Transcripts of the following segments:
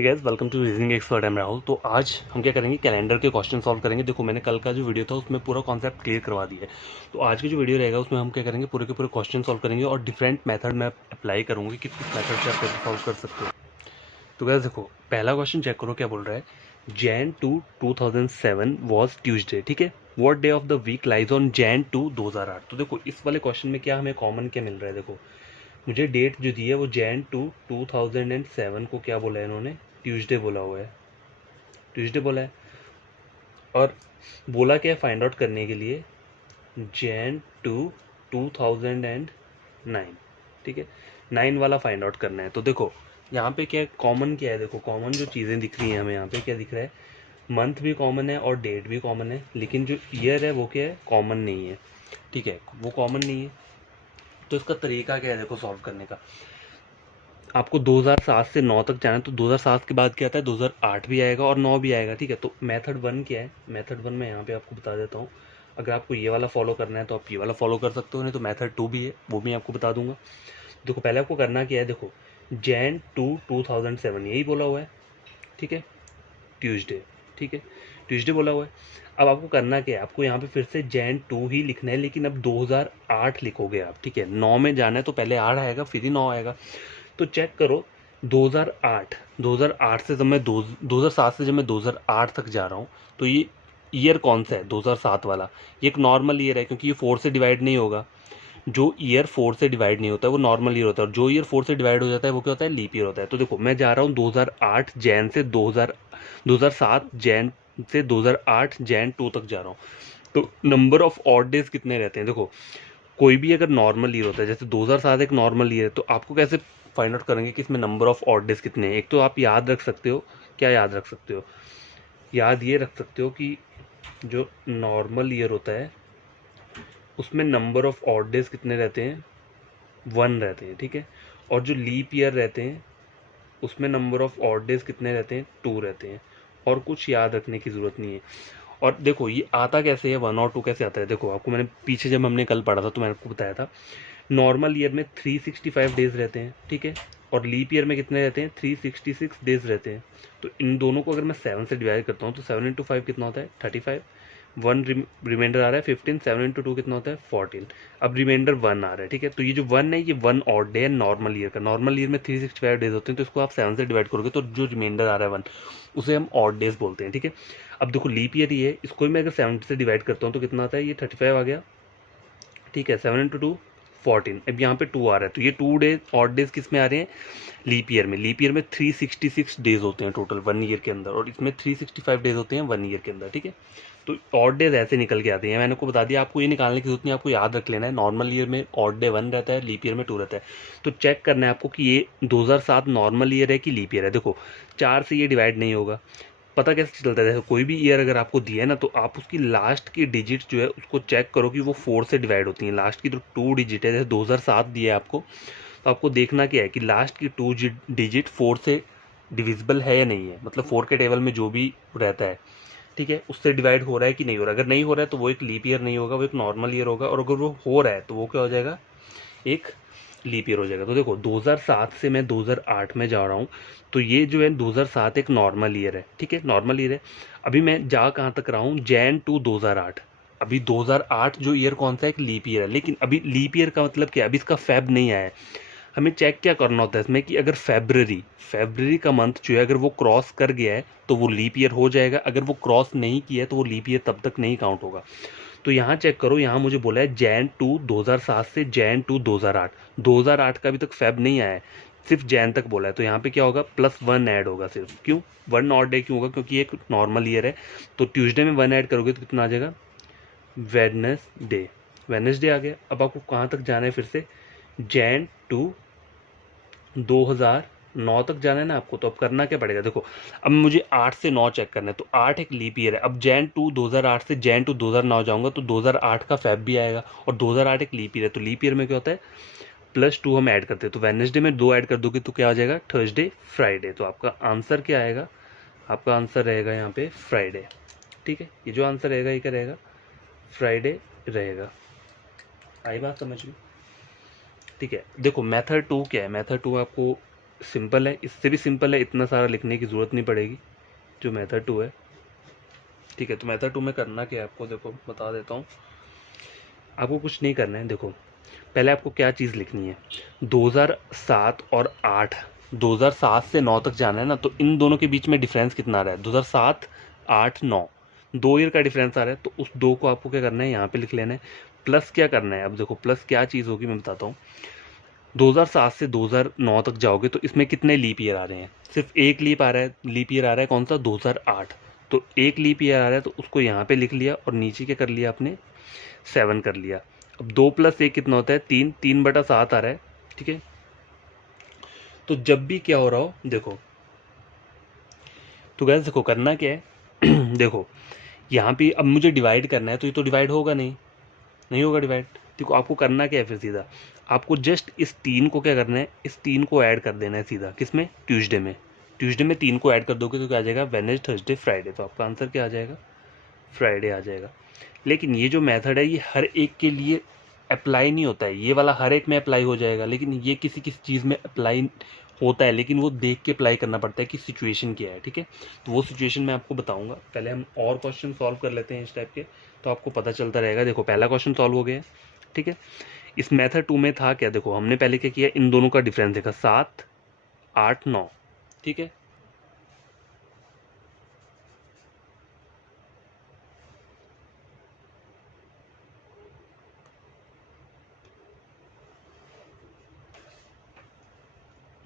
Hey guys, welcome to reasoning expert. Am Rahul. तो आज हम क्या करेंगे, कैलेंडर के क्वेश्चन सॉल्व करेंगे। देखो, मैंने कल का जो वीडियो था उसमें पूरा कॉन्सेप्ट क्लियर करवा दिया है। तो आज की जो वीडियो रहेगा उसमें हम क्या करेंगे, पूरे के पूरे क्वेश्चन सॉल्व करेंगे और डिफरेंट मेथड में अप्लाई करूँगी कि किस मेथड से आप कैसे सॉल्व कर सकते हो। तो गाइस देखो, पहला क्वेश्चन चेक करो क्या बोल रहा है। Jan 2 2007 was Tuesday. ठीक है, what day of the week lies on Jan 2 2008। तो देखो, इस वाले क्वेश्चन में क्या हमें कॉमन क्या मिल रहा है। देखो, मुझे डेट जो दी है वो Jan 2 2007 को क्या बोला है इन्होंने, ट्यूसडे बोला हुआ है। ट्यूसडे बोला है और बोला क्या है फाइंड आउट करने के लिए, Jan 2 2009। ठीक है, 9 वाला फाइंड आउट करना है। तो देखो यहाँ पे क्या कॉमन क्या है, देखो कॉमन जो चीज़ें दिख रही हैं हमें यहाँ पे क्या दिख रहा है, मंथ भी कॉमन है और डेट भी कॉमन है, लेकिन जो ईयर है वो क्या है, कॉमन नहीं है। ठीक है, वो कॉमन नहीं है। तो इसका तरीका क्या है देखो सॉल्व करने का। आपको 2007 से 9 तक जाना है, तो 2007 के बाद क्या आता है, 2008 भी आएगा और 9 भी आएगा। ठीक है, तो मेथड वन क्या है, मेथड वन मैं यहाँ पे आपको बता देता हूँ। अगर आपको ये वाला फॉलो करना है तो आप ये वाला फॉलो कर सकते हो, नहीं तो मेथड टू भी है, वो भी आपको बता दूंगा। देखो, पहले आपको करना क्या है, देखो Jan 2 2007 यही बोला हुआ है। ठीक है, ट्यूसडे। ठीक है, ट्यूसडे बोला हुआ है। अब आपको करना क्या है, आपको यहाँ पे फिर से Jan 2 ही लिखना है, लेकिन अब 2008 लिखोगे आप। ठीक है, 9 में जाना है तो पहले 8 आएगा फिर ही 9 आएगा। तो चेक करो, 2008 से जब मैं 2007 से जब मैं 2008 तक जा रहा हूँ, तो ये ईयर कौन सा है, 2007 वाला। ये एक नॉर्मल ईयर है क्योंकि ये 4 से डिवाइड नहीं होगा। जो ईयर 4 से डिवाइड नहीं होता है वो नॉर्मल ईयर होता है, और जो ईयर 4 से डिवाइड हो जाता है वो क्या होता है, लीप ईयर होता है। तो देखो, मैं जा रहा हूँ 2008 जैन से 2007 जैन से 2008 जैन 2 तक जा रहा हूँ। तो नंबर ऑफ ऑड डेज कितने रहते हैं। देखो, कोई भी अगर नॉर्मल ईयर होता है, जैसे 2007 एक नॉर्मल ईयर है, तो आपको कैसे फाइंड आउट करेंगे कि इसमें नंबर ऑफ ऑड डेज कितने हैं। एक तो आप याद रख सकते हो, क्या याद रख सकते हो, याद ये रख सकते हो कि जो नॉर्मल ईयर होता है उसमें नंबर ऑफ ऑड डेज कितने रहते हैं, 1 रहते हैं। ठीक है, और जो लीप ईयर रहते हैं उसमें नंबर ऑफ ऑड डेज कितने रहते हैं, 2 रहते हैं। और कुछ याद रखने की ज़रूरत नहीं है। और देखो, ये आता कैसे है, 1 और 2 कैसे आता है। देखो, आपको मैंने पीछे जब हमने कल पढ़ा था तो मैंने आपको बताया था, नॉर्मल ईयर में 365 डेज रहते हैं। ठीक है, और लीप ईयर में कितने रहते हैं, 366 डेज रहते हैं। तो इन दोनों को अगर मैं 7 से डिवाइड करता हूँ तो 7 इंटू 5 कितना होता है, 35। 1 रिमाइंडर आ रहा है 15, 7 इंटू 2 कितना होता है, 14। अब रिमाइंडर 1 आ रहा है। ठीक है, तो ये जो 1 है ये 1 ऑड डे है नॉर्मल ईयर का। नॉर्मल ईयर में 365 डेज होते हैं, तो इसको आप 7 से डिवाइड करोगे तो जो रिमाइंडर आ रहा है 1, उसे हम ऑड डेज बोलते हैं। ठीक है, अब देखो लीप ईयर ही है, इसको भी मैं अगर 7 से डिवाइड करता हूँ तो कितना आता है, ये 35 आ गया। ठीक है, 7 इंटू 2 14। अब यहाँ पे 2 आ रहा है, तो ये 2 डेज ऑड डेज किस में आ रहे हैं, लीप ईयर में। लीप ईयर में 366 डेज होते हैं टोटल 1 ईयर के अंदर, और इसमें 365 डेज होते हैं 1 ईयर के अंदर। ठीक है, तो ऑड डेज ऐसे निकल के आते हैं। मैंने आपको बता दिया, आपको ये निकालने की जरूरत नहीं, आपको याद रख लेना है। नॉर्मल ईयर में ऑड डे 1 रहता है, लीप ईयर में 2 रहता है। तो चेक करना है आपको कि ये 2007 नॉर्मल ईयर है कि लीप ईयर है। देखो, 4 से ये डिवाइड नहीं होगा। पता कैसे चलता है, जैसे कोई भी ईयर अगर आपको दिया है ना, तो आप उसकी लास्ट की डिजिट जो है उसको चेक करो कि वो 4 से डिवाइड होती हैं। लास्ट की जो 2 डिजिट है, जैसे 2007 दिया है आपको, तो आपको देखना क्या है कि लास्ट की 2 डिजिट 4 से डिविजिबल है या नहीं है, मतलब 4 के टेबल में जो भी रहता है, ठीक है, उससे डिवाइड हो रहा है कि नहीं हो रहा है। अगर नहीं हो रहा है तो वो एक लीप ईयर नहीं होगा, वो एक नॉर्मल ईयर होगा, और अगर वो हो रहा है तो वो क्या हो जाएगा, एक लीप ईयर हो जाएगा। तो देखो, 2007 से मैं 2008 में जा रहा हूँ, तो ये जो है 2007 एक नॉर्मल ईयर है। ठीक है, नॉर्मल ईयर है। अभी मैं जा कहाँ तक रहा हूँ, Jan 2 2008। अभी 2008 जो ईयर कौन सा है, एक लीप ईयर है। लेकिन अभी लीप ईयर का मतलब क्या है, अभी इसका फेब नहीं आया है। हमें चेक क्या करना होता है इसमें कि अगर फेबररी का मंथ जो है अगर वो क्रॉस कर गया है तो वो लीप ईयर हो जाएगा, अगर वो क्रॉस नहीं किया है तो वो लीप ईयर तब तक नहीं काउंट होगा। तो यहाँ चेक करो, यहाँ मुझे बोला है Jan 2 2007 से Jan 2 2008। 2008 का अभी तक फेब नहीं आया है, सिर्फ जैन तक बोला है। तो यहाँ पे क्या होगा, +1 ऐड होगा सिर्फ। क्यों 1 ऑड डे क्यों होगा, क्योंकि एक नॉर्मल ईयर है। तो ट्यूसडे में 1 ऐड करोगे तो कितना आ जाएगा, वेडनेसडे। वेडनेसडे आ गया। अब आपको कहाँ तक जाना है, फिर से Jan 2 2009 तक जाना है ना आपको। तो अब करना क्या पड़ेगा, देखो अब मुझे 8 से 9 चेक करना है, तो 8 एक लीप ईयर है। अब Jan 2 2008 से Jan 2 2009 जाऊंगा तो 2008 का फेब भी आएगा, और 2008 एक लीप ईयर है। तो लीप ईयर में क्या होता है, +2 हम ऐड करते हैं। तो वेडनेसडे में 2 ऐड कर दोगे तो क्या आ जाएगा, थर्सडे फ्राइडे। तो आपका आंसर क्या आएगा, आपका आंसर रहेगा यहाँ पे फ्राइडे। ठीक है, ये जो आंसर रहेगा ये क्या रहेगा, फ्राइडे रहेगा। आई बात समझ में। ठीक है, देखो मेथड 2 क्या है, मेथड 2 आपको सिंपल है, इससे भी सिंपल है, इतना सारा लिखने की ज़रूरत नहीं पड़ेगी, जो मेथड 2 है। ठीक है, तो मेथड 2 में करना क्या है आपको, देखो बता देता हूँ। आपको कुछ नहीं करना है, देखो पहले आपको क्या चीज़ लिखनी है, 2007 और 8, 2007 से 9 तक जाना है ना, तो इन दोनों के बीच में डिफरेंस कितना आ रहा है, 2007, 8, 9, 2 ईयर का डिफरेंस आ रहा है, तो उस 2 को आपको क्या करना है, यहाँ पे लिख लेना है। प्लस क्या करना है, अब देखो प्लस क्या चीज़ होगी मैं बताता हूँ। 2007 से 2009 तक जाओगे तो इसमें कितने लीप ईयर आ रहे हैं, सिर्फ एक लीप आ रहा है, लीप ईयर आ रहा है कौन सा, 2008। तो एक लीप ईयर आ रहा है तो उसको यहाँ पे लिख लिया और नीचे क्या कर लिया आपने, 7 कर लिया। अब 2 + 1 कितना होता है, 3, 3/7 आ रहा है। ठीक है, तो जब भी क्या हो रहा हो देखो, तो गैस देखो करना क्या है देखो यहाँ पे अब मुझे डिवाइड करना है, तो ये तो डिवाइड होगा नहीं, नहीं होगा डिवाइड। देखो आपको करना क्या है, फिर सीधा आपको जस्ट इस 3 को क्या करना है, इस 3 को ऐड कर देना है सीधा, किसमें, ट्यूसडे में। ट्यूसडे में 3 को ऐड कर दोगे तो क्या आ जाएगा, वेडनेसडे, थर्सडे, फ्राइडे, तो आपका आंसर क्या आ जाएगा, फ्राइडे आ जाएगा। लेकिन ये जो मेथड है ये हर एक के लिए अप्लाई नहीं होता है, ये वाला हर एक में अप्लाई हो जाएगा, लेकिन ये किसी किसी चीज़ में अप्लाई होता है, लेकिन वो देख के अप्लाई करना पड़ता है कि सिचुएशन क्या है। ठीक है, तो वो सिचुएशन मैं आपको बताऊंगा, पहले हम और क्वेश्चन सॉल्व कर लेते हैं इस टाइप के, तो आपको पता चलता रहेगा। देखो पहला क्वेश्चन सॉल्व हो गया। ठीक है, इस मेथड 2 में था क्या, देखो हमने पहले क्या किया, इन दोनों का डिफरेंस देखा, 7, 8, 9। ठीक है,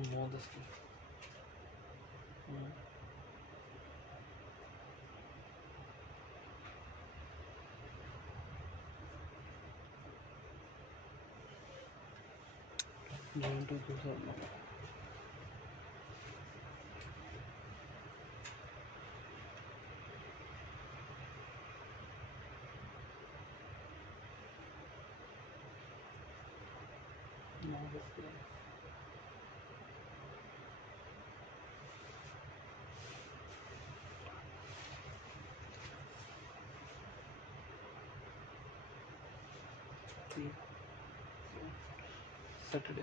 नौ दस की। सैटरडे,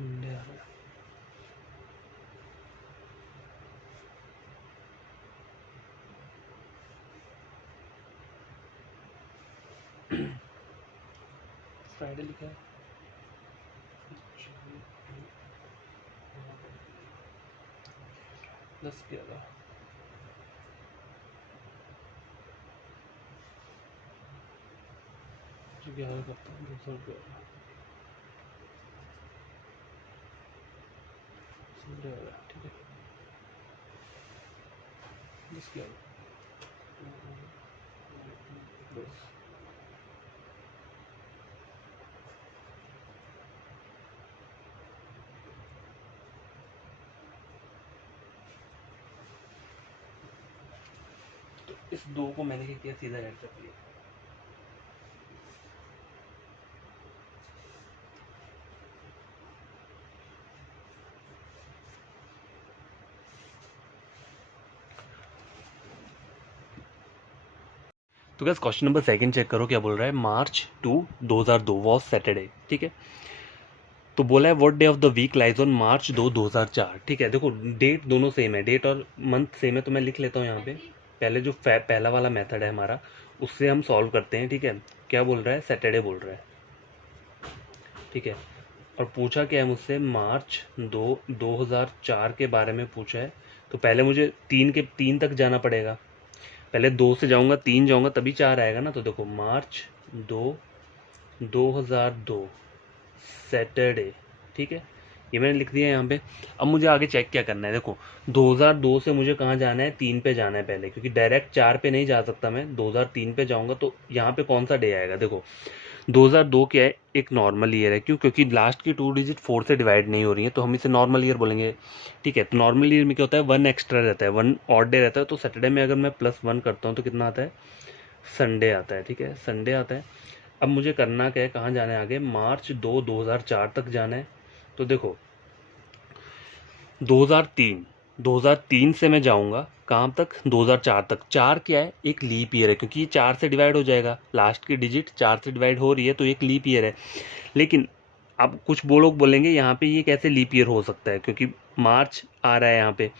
मंडे आ रहा है। फ्राइडे लिखा है, 10/11, जो 11 करता हूँ, 211, संडे आ रहा है। ठीक है, 10/11, 10। तो इस 2 को मैंने क्या किया, सीधा ऐड कर दिया। तो गैस क्वेश्चन नंबर 2 चेक करो, क्या बोल रहा है, मार्च 2, 2002 वॉज सैटरडे। ठीक है, तो बोला है what day of the week lies on March 2, 2004। ठीक है, देखो डेट दोनों सेम है, डेट और मंथ सेम है, तो मैं लिख लेता हूँ यहाँ पे। पहले जो पहला वाला मेथड है हमारा, उससे हम सॉल्व करते हैं। ठीक है, क्या बोल रहा है, सैटरडे बोल रहा है। ठीक है, और पूछा क्या है मुझसे, मार्च 2, 2004 के बारे में पूछा है, तो पहले मुझे 3 तक जाना पड़ेगा। पहले 2 से जाऊँगा, 3 जाऊँगा, तभी 4 आएगा ना। तो देखो मार्च 2, 2002 सैटरडे। ठीक है, ये मैंने लिख दिया यहाँ पे। अब मुझे आगे चेक क्या करना है, देखो 2002 से मुझे कहाँ जाना है, 3 पे जाना है पहले, क्योंकि डायरेक्ट 4 पे नहीं जा सकता मैं, 2003 पे जाऊँगा। तो यहाँ पे कौन सा डे आएगा, देखो 2002 क्या है, एक नॉर्मल ईयर है, क्यों, क्योंकि लास्ट की 2 डिजिट 4 से डिवाइड नहीं हो रही है, तो हम इसे नॉर्मल ईयर बोलेंगे। ठीक है, तो नॉर्मल ईयर में क्या होता है, 1 एक्स्ट्रा रहता है, 1 ऑड डे रहता है। तो सैटरडे में अगर मैं +1 करता हूँ तो कितना आता है, संडे आता है। ठीक है, संडे आता है। अब मुझे करना क्या है, कहाँ जाना है आगे, मार्च 2, 2004 तक जाना है। तो देखो 2003, 2003 से मैं जाऊंगा कहाँ तक, 2004 तक। 4 क्या है, एक लीप ईयर है, क्योंकि ये 4 से डिवाइड हो जाएगा, लास्ट की डिजिट 4 से डिवाइड हो रही है तो एक लीप ईयर है। लेकिन अब कुछ वो लोग बोलेंगे यहाँ पे ये कैसे लीप ईयर हो सकता है, क्योंकि मार्च आ रहा है यहाँ पे।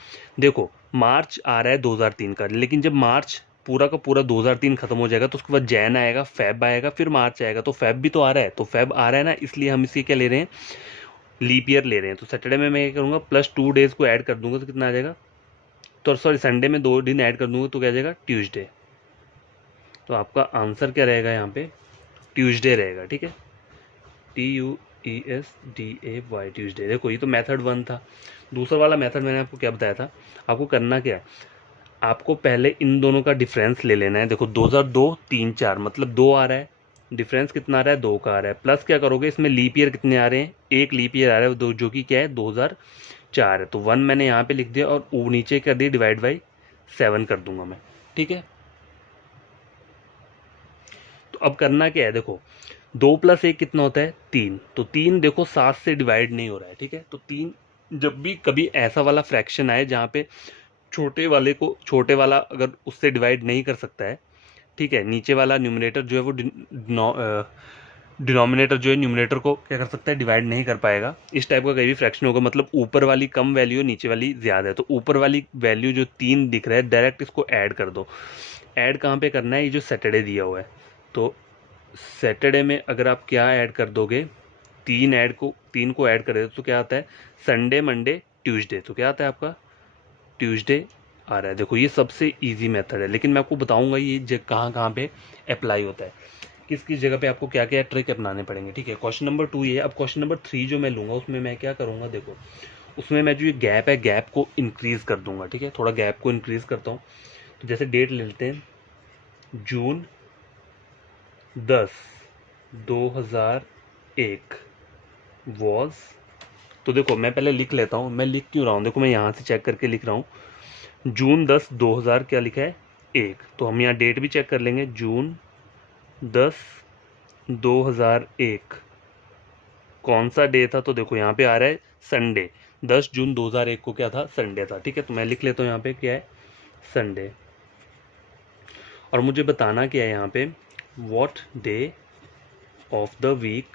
देखो मार्च आ रहा है 2003 का, लेकिन जब मार्च पूरा का पूरा 2003 खत्म हो जाएगा तो उसके बाद जैन आएगा, फेब आएगा, फिर मार्च आएगा, तो फेब भी तो आ रहा है, तो फेब आ रहा है ना, इसलिए हम इसके क्या ले रहे हैं, लीप ईयर ले रहे हैं। तो सैटरडे में मैं क्या करूँगा, +2 डेज को ऐड कर दूंगा तो कितना आ जाएगा, तो सॉरी संडे में 2 दिन ऐड कर दूंगा तो क्या आ जाएगा, ट्यूसडे। तो आपका आंसर क्या रहेगा यहाँ पे, ट्यूसडे रहेगा। ठीक है, TUESDAY, ट्यूसडे। देखो ये तो मेथड 1 था। दूसरा वाला मेथड मैंने आपको क्या बताया था, आपको करना क्या है, आपको पहले इन दोनों का डिफरेंस ले लेना है। देखो 2002 3 4 मतलब 2 आ रहा है, डिफरेंस कितना आ रहा है, 2 का आ रहा है। प्लस क्या करोगे, इसमें लीप ईयर कितने आ रहे हैं, एक लीप ईयर आ रहा है दो, जो कि क्या है 2004 है। तो 1 मैंने यहाँ पे लिख दिया और नीचे कर दिया डिवाइड बाई 7 कर दूंगा मैं। ठीक है, तो अब करना क्या है, देखो 2 + 1 कितना होता है, 3। तो 3 देखो 7 से डिवाइड नहीं हो रहा है। ठीक है, तो 3 जब भी कभी ऐसा वाला फ्रैक्शन आए जहाँ पे छोटे वाला अगर उससे डिवाइड नहीं कर सकता है, ठीक है, नीचे वाला न्यूमरेटर जो है वो डिनोमिनेटर जो है न्यूमरेटर को क्या कर सकता है, डिवाइड नहीं कर पाएगा। इस टाइप का कहीं भी फ्रैक्शन होगा, मतलब ऊपर वाली कम वैल्यू है, नीचे वाली ज़्यादा है, तो ऊपर वाली वैल्यू जो 3 दिख रहा है डायरेक्ट इसको ऐड कर दो। ऐड कहाँ पे करना है, ये जो सैटरडे दिया हुआ है, तो सैटरडे में अगर आप क्या ऐड कर दोगे, 3 को ऐड कर देते तो क्या आता है, संडे मंडे ट्यूसडे, तो क्या आता है आपका, ट्यूसडे आ रहा है। देखो ये सबसे इजी मेथड है, लेकिन मैं आपको बताऊंगा ये कहाँ कहाँ पे अप्लाई होता है, किस किस जगह पे आपको क्या क्या ट्रिक अपनाने पड़ेंगे। ठीक है, क्वेश्चन नंबर 2 ये है। अब क्वेश्चन नंबर 3 जो मैं लूँगा उसमें मैं क्या करूँगा, देखो उसमें मैं जो ये गैप है गैप को इंक्रीज़ कर दूंगा। ठीक है, थोड़ा गैप को इंक्रीज़ करता हूँ। तो जैसे डेट ले लेते हैं, जून 10 2001 वॉज, तो देखो मैं पहले लिख लेता हूँ, मैं लिख क्यों रहा हूँ, देखो मैं यहाँ से चेक करके लिख रहा हूँ। जून 10 2000 क्या लिखा है, 1, तो हम यहाँ डेट भी चेक कर लेंगे, जून 10 2001 कौन सा डे था, तो देखो यहाँ पे आ रहा है संडे, 10 जून 2001 को क्या था, संडे था। ठीक है, तो मैं लिख लेता हूँ यहाँ पे क्या है, संडे। और मुझे बताना क्या है यहाँ पे, what day of the week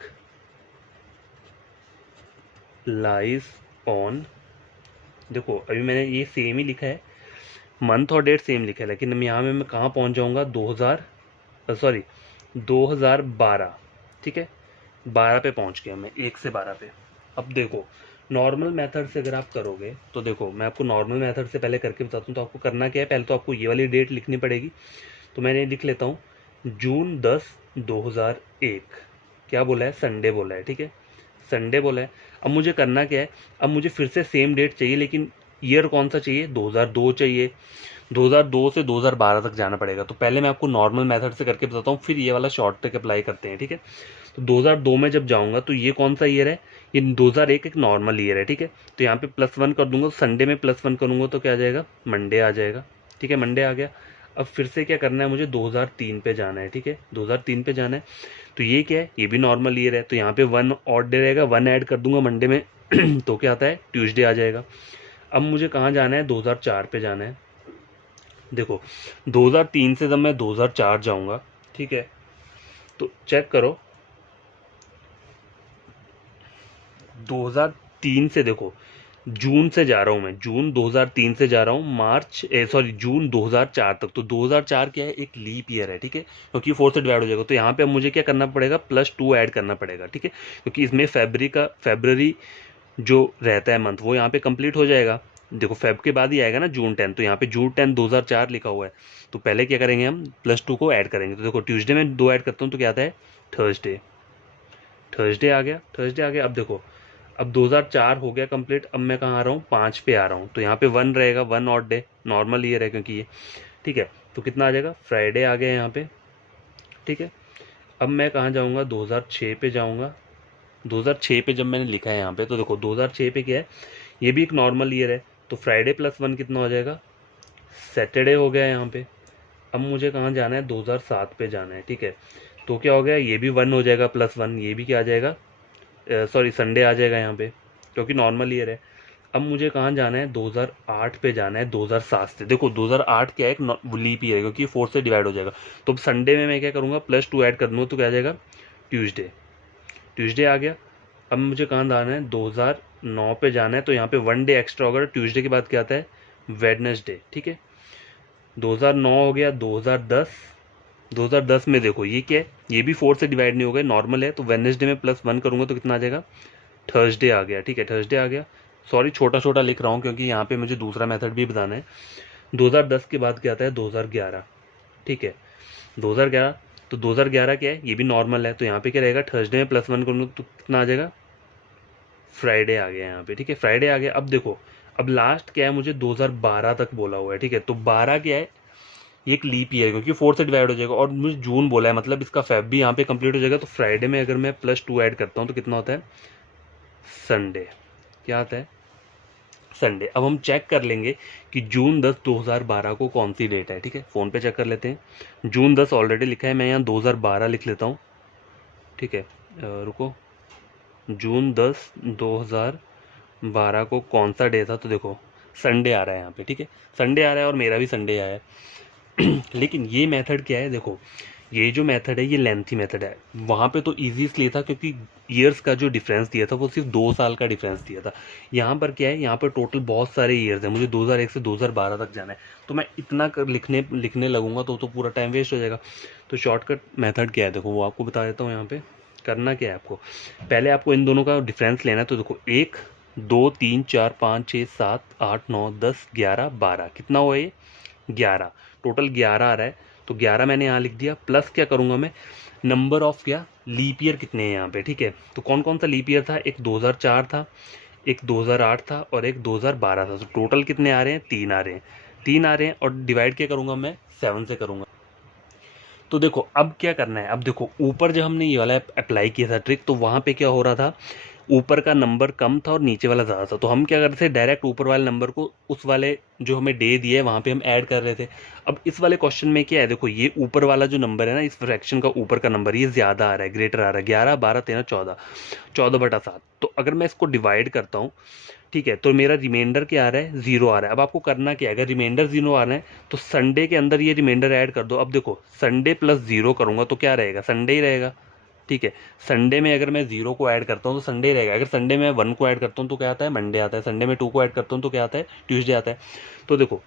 lies on, देखो अभी मैंने ये सेम ही लिखा है, मंथ और डेट सेम लिखा है, लेकिन मैं कहाँ पहुँच जाऊँगा, 2012। ठीक है, 12 पे पहुँच गया मैं, 1 से 12 पे। अब देखो नॉर्मल मेथड से अगर आप करोगे तो देखो मैं आपको नॉर्मल मेथड से पहले करके बताता हूँ। तो आपको करना क्या है, पहले तो आपको ये वाली डेट लिखनी पड़ेगी। तो मैंने लिख लेता हूँ, जून 10 2001 क्या बोला है, संडे बोला है। ठीक है, संडे बोला है। अब मुझे करना क्या है, अब मुझे फिर से सेम डेट चाहिए, लेकिन ईयर कौन सा चाहिए, 2002 चाहिए। 2002 से 2012 तक जाना पड़ेगा। तो पहले मैं आपको नॉर्मल मेथड से करके बताता हूँ, फिर ये वाला शॉर्ट ट्रिक अप्लाई करते हैं। ठीक है, तो 2002 में जब जाऊँगा तो ये कौन सा ईयर है, ये 2001 एक नॉर्मल ईयर है। ठीक है, तो यहाँ पे +1 कर दूंगा, संडे में +1 करूँगा तो क्या आ जाएगा, मंडे आ जाएगा। ठीक है, मंडे आ गया। अब फिर से क्या करना है, मुझे 2003 पे जाना है। ठीक है, 2003 पे जाना है, तो ये क्या है, ये भी नॉर्मल ईयर है, तो यहाँ पे 1 ऑड डे रहेगा, 1 ऐड कर दूंगा मंडे में तो क्या आता है, ट्यूसडे आ जाएगा। अब मुझे कहाँ जाना है, 2004 पे जाना है। देखो 2003 से जब मैं 2004 जाऊँगा, ठीक है, तो चेक करो 2003 से, देखो जून से जा रहा हूँ मैं, जून 2003 से जा रहा हूँ जून 2004 तक। तो 2004 क्या है, एक लीप ईयर है। ठीक है, क्योंकि 4 से डिवाइड हो जाएगा, तो यहाँ पे अब मुझे क्या करना पड़ेगा, +2 ऐड करना पड़ेगा। ठीक है, क्योंकि इसमें फेबररी जो रहता है मंथ वो यहाँ पे कंप्लीट हो जाएगा। देखो फेब के बाद ही आएगा ना जून 10, तो यहाँ पे जून 10 2004 लिखा हुआ है। तो पहले क्या करेंगे, हम +2 को ऐड करेंगे। तो देखो ट्यूसडे में 2 ऐड करता हूँ तो क्या आता है, थर्सडे। थर्सडे आ गया, थर्सडे आ गया। अब देखो अब 2004 हो गया कंप्लीट, अब मैं कहाँ आ रहा हूँ, 5 पे आ रहा हूँ। तो यहाँ पे 1 रहेगा, 1 ऑड डे, नॉर्मल ईयर है क्योंकि ये। ठीक है, तो कितना आ जाएगा, फ्राइडे आ गया यहाँ पे। ठीक है, अब मैं कहाँ जाऊँगा, 2006 पे जाऊँगा। 2006 पे जब मैंने लिखा है यहाँ पे, तो देखो 2006 पे क्या है, ये भी एक नॉर्मल ईयर है। तो फ्राइडे +1 कितना हो जाएगा, सैटरडे हो गया यहाँ पे। अब मुझे कहाँ जाना है, 2007 पे जाना है। ठीक है, तो क्या हो गया, ये भी 1 हो जाएगा, +1, ये भी क्या आ जाएगा, सॉरी संडे आ जाएगा यहाँ पे, क्योंकि नॉर्मल ईयर है। अब मुझे कहाँ जाना है, 2008 पे जाना है 2007 से। देखो 2008 क्या है, एक लीप ईयर है क्योंकि 4 से डिवाइड हो जाएगा। तो अब संडे में मैं क्या करूँगा, +2 ऐड कर दूँगा तो क्या आ जाएगा, ट्यूसडे। ट्यूसडे आ गया। अब मुझे कहाँ जाना है, 2009 पे जाना है, तो यहाँ पे 1 डे एक्स्ट्रा होगा। ट्यूसडे के बाद क्या आता है, वेडनेसडे। ठीक है, 2009 हो गया। 2010 में देखो ये क्या है, ये भी 4 से डिवाइड नहीं होगा, नॉर्मल है। तो वेडनेसडे में +1 करूँगा तो कितना आ जाएगा, थर्सडे आ गया। ठीक है, थर्सडे आ गया। सॉरी छोटा छोटा लिख रहा हूँ क्योंकि यहाँ पे मुझे दूसरा मेथड भी बताना है। 2010 के बाद क्या आता है, 2011। ठीक है, 2011। तो 2011 क्या है, ये भी नॉर्मल है। तो यहाँ पे क्या रहेगा, थर्सडे में +1 करूँगा तो कितना आ जाएगा, फ्राइडे आ गया यहाँ पे। ठीक है, फ्राइडे आ गया। अब देखो, अब लास्ट क्या है, मुझे 2012 तक बोला हुआ है। ठीक है, तो 12 क्या है, ये एक लीप ईयर क्योंकि 4 से डिवाइड हो जाएगा, और मुझे जून बोला है, मतलब इसका फेब भी यहाँ पे कंप्लीट हो जाएगा। तो फ्राइडे में अगर मैं +2 ऐड करता हूँ तो कितना होता है, संडे। क्या आता है, संडे। अब हम चेक कर लेंगे कि जून 10 2012 को कौन सी डेट है। ठीक है, फ़ोन पे चेक कर लेते हैं। जून 10 ऑलरेडी लिखा है, मैं यहाँ 2012 लिख लेता हूँ। ठीक है, रुको, जून 10 2012 को कौन सा डे था, तो देखो संडे आ रहा है यहाँ पे। ठीक है, संडे आ रहा है और मेरा भी संडे आया है। लेकिन ये मेथड क्या है, देखो ये जो मेथड है ये लेंथी मेथड है। वहाँ पे तो ईजी इसलिए था क्योंकि ईयर्स का जो डिफरेंस दिया था वो सिर्फ 2 साल का डिफरेंस दिया था। यहाँ पर क्या है, यहाँ पर टोटल बहुत सारे ईयर्स हैं, मुझे 2001 से 2012 तक जाना है। तो मैं इतना कर लिखने लगूंगा तो पूरा टाइम वेस्ट हो जाएगा। तो शॉर्टकट मेथड क्या है, देखो वो आपको बता देता हूँ। यहाँ पे करना क्या है आपको, पहले आपको इन दोनों का डिफरेंस लेना है। तो देखो 1 2 3 4 5 6 7 8 9 10 11 12, कितना हुआ ये, 11। टोटल 11 आ रहा है। तो 11 मैंने यहाँ लिख दिया। प्लस क्या करूँगा मैं, नंबर ऑफ क्या, लीप ईयर कितने हैं यहाँ पे। ठीक है, तो कौन कौन सा लीप ईयर था, एक 2004 था, एक 2008 था और एक 2012 था। तो टोटल कितने आ रहे हैं, 3 आ रहे हैं। 3 आ रहे हैं और डिवाइड क्या करूँगा मैं, 7 से करूँगा। तो देखो अब क्या करना है, अब देखो ऊपर जब हमने ये वाला अप्लाई किया था ट्रिक, तो वहाँ पे क्या हो रहा था, ऊपर का नंबर कम था और नीचे वाला ज़्यादा था। तो हम क्या करते थे, डायरेक्ट ऊपर वाले नंबर को उस वाले जो हमें डे दिए है वहाँ पे हम ऐड कर रहे थे। अब इस वाले क्वेश्चन में क्या है, देखो ये ऊपर वाला जो नंबर है ना, इस फ्रैक्शन का ऊपर का नंबर ये ज़्यादा आ रहा है, ग्रेटर आ रहा है, 11 12 13 14, 14/7। तो अगर मैं इसको डिवाइड करता हूँ, ठीक है, तो मेरा रिमाइंडर क्या आ रहा है, 0 आ रहा है। अब आपको करना क्या है, अगर रिमाइंडर 0 आ रहा है तो संडे के अंदर ये रिमाइंडर ऐड कर दो। अब देखो संडे +0 करूँगा तो क्या रहेगा, संडे ही रहेगा। ठीक है, संडे में अगर मैं 0 को ऐड करता हूँ तो संडे रहेगा। अगर संडे में 1 को ऐड करता हूँ तो क्या आता है, मंडे आता है। संडे में 2 को ऐड करता हूँ तो क्या आता है, ट्यूसडे आता है। तो देखो